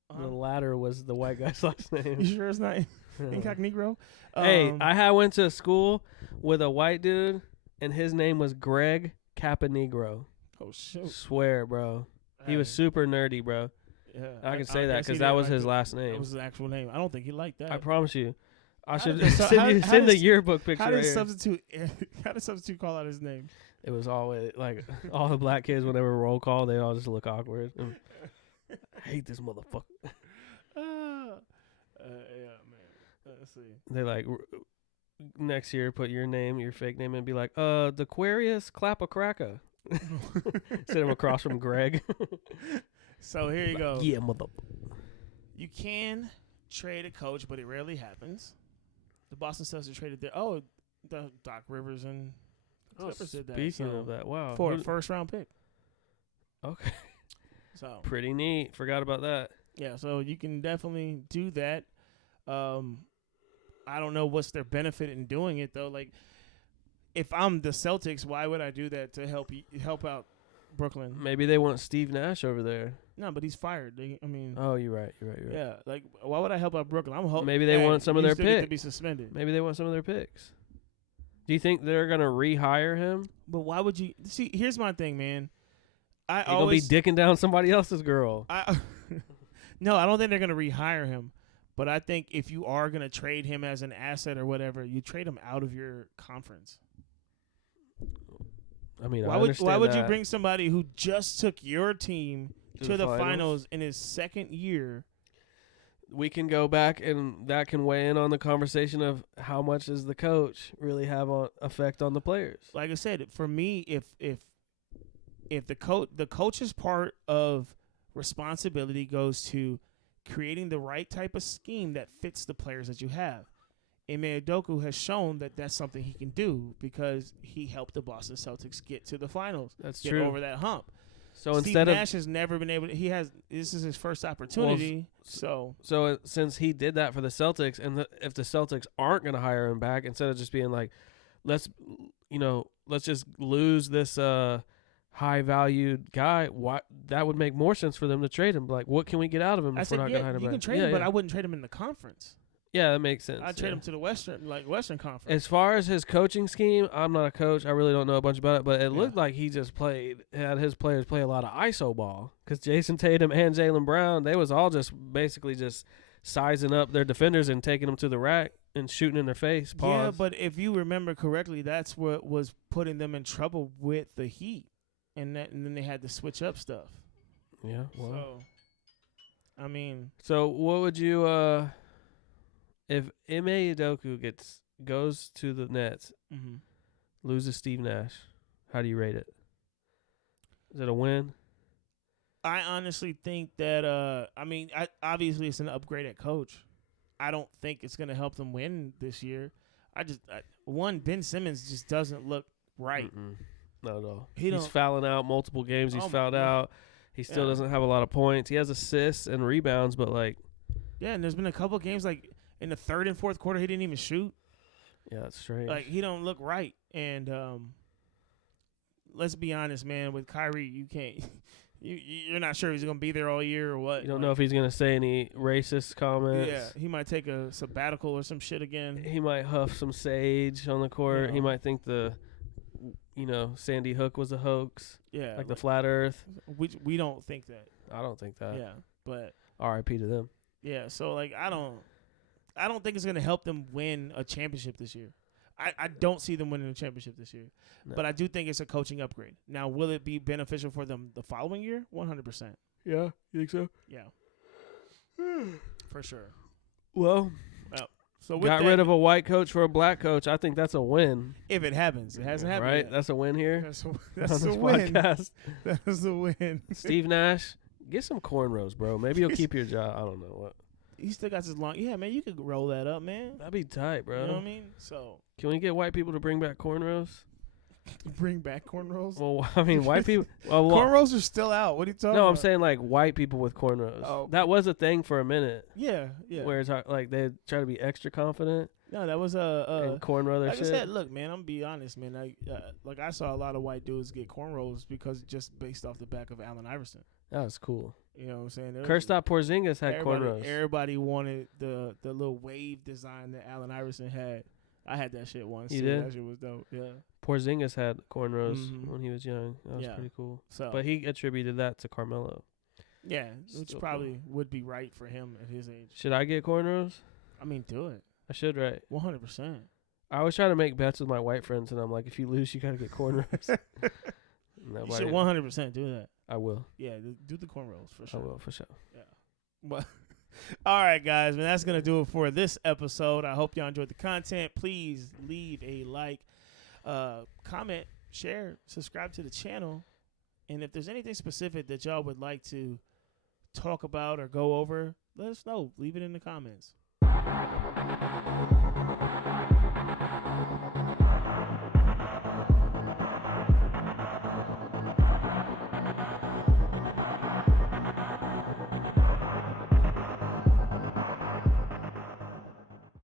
think the latter was the white guy's last name. You sure it's not Incognito? Hey, I went to school with a white dude, and his name was Greg Caponegro. Oh shit! Swear, bro. He was super nerdy, bro. Yeah, I can say that because that was his last name. That was his actual name. I don't think he liked that. I promise you. I should send the yearbook picture. How did substitute call out his name? It was always like all the black kids whenever roll call, they all just look awkward. I hate this motherfucker. Yeah, man. Let's see. They like next year put your name, your fake name, and be like, the Aquarius Clapacracka. Sit him across from Greg. So here you go. Yeah, motherfucker. You can trade a coach, but it rarely happens. The Boston Celtics traded the Doc Rivers and Clippers did that. Speaking of that, wow. For a first-round pick. Okay. So pretty neat. Forgot about that. Yeah, so you can definitely do that. I don't know what's their benefit in doing it, though. Like, if I'm the Celtics, why would I do that to help out Brooklyn? Maybe they want Steve Nash over there. No, but he's fired. Oh, you're right. Yeah, like, why would I help out Brooklyn? I'm hoping maybe they want some of their picks to be suspended. Maybe they want some of their picks. Do you think they're gonna rehire him? But why would you see? Here's my thing, man. You're gonna be dicking down somebody else's girl. No, I don't think they're gonna rehire him. But I think if you are gonna trade him as an asset or whatever, you trade him out of your conference. I mean, why would you bring somebody who just took your team to the finals in his second year? We can go back and that can weigh in on the conversation of how much does the coach really have an effect on the players. Like I said, for me, if the coach's part of responsibility goes to creating the right type of scheme that fits the players that you have. Ime Udoka has shown that that's something he can do because he helped the Boston Celtics get to the finals. That's get true. Over that hump. So Steve Nash has never been able to. This is his first opportunity. So since he did that for the Celtics, and if the Celtics aren't going to hire him back, instead of just being like, let's just lose this high valued guy, that would make more sense for them to trade him. Like, what can we get out of him if we're not going to hire him back? You can trade him, but I wouldn't trade him in the conference. Yeah, that makes sense. I'd trade him to the Western Conference. As far as his coaching scheme, I'm not a coach. I really don't know a bunch about it, but it looked like he just had his players play a lot of ISO ball because Jason Tatum and Jaylen Brown, they was all just basically just sizing up their defenders and taking them to the rack and shooting in their face. Pause. Yeah, but if you remember correctly, that's what was putting them in trouble with the Heat, and then they had to switch up stuff. Yeah, well. So, I mean. So what would you if Ime Udoka goes to the Nets, loses Steve Nash, how do you rate it? Is it a win? I honestly think that obviously it's an upgrade at coach. I don't think it's going to help them win this year. Ben Simmons just doesn't look right. Not at all. He's fouling out multiple games. He's fouled out. He still doesn't have a lot of points. He has assists and rebounds, but and there's been a couple games in the third and fourth quarter, he didn't even shoot. Yeah, that's strange. He don't look right. And let's be honest, man. With Kyrie, you can't. You're not sure he's going to be there all year or what. You don't know if he's going to say any racist comments. Yeah, he might take a sabbatical or some shit again. He might huff some sage on the court. Yeah. He might think Sandy Hook was a hoax. Yeah, like the flat Earth. We don't think that. I don't think that. Yeah, but R.I.P. to them. Yeah, so I don't think it's going to help them win a championship this year. I don't see them winning a championship this year. No. But I do think it's a coaching upgrade. Now, will it be beneficial for them the following year? 100%. Yeah, you think so? Yeah. For sure. Well, so got rid of a white coach for a black coach. I think that's a win. If it happens. It hasn't happened right? yet. That's a win here. That's a win. Podcast. That's a win. Steve Nash, get some cornrows, bro. Maybe you'll keep your job. I don't know what. He still got his long. Yeah, man, you could roll that up, man. That'd be tight, bro. You know what I mean? So, can we get white people to bring back cornrows? Bring back cornrows? Well, I mean, white people. Cornrows are still out. What are you talking about? No, I'm saying like white people with cornrows. Oh. That was a thing for a minute. Yeah. Where it's like they try to be extra confident. No, that was and cornrow their shit. I said, look, man, I'm gonna be honest, man. I saw a lot of white dudes get cornrows because just based off the back of Allen Iverson. That was cool. You know what I'm saying? Kristaps Porzingis had cornrows. Everybody wanted the little wave design that Allen Iverson had. I had that shit once. You did? That shit was dope. Yeah. Porzingis had cornrows when he was young. That was pretty cool. But he attributed that to Carmelo. Yeah, which probably would be right for him at his age. Should I get cornrows? I mean, do it. I should, right? 100%. I always try to make bets with my white friends, and I'm like, if you lose, you got to get cornrows. You should 100% do that. I will. Yeah, do the cornrows for sure. I will, for sure. Yeah. Well, all right, guys, man, that's going to do it for this episode. I hope y'all enjoyed the content. Please leave a like, comment, share, subscribe to the channel. And if there's anything specific that y'all would like to talk about or go over, let us know. Leave it in the comments.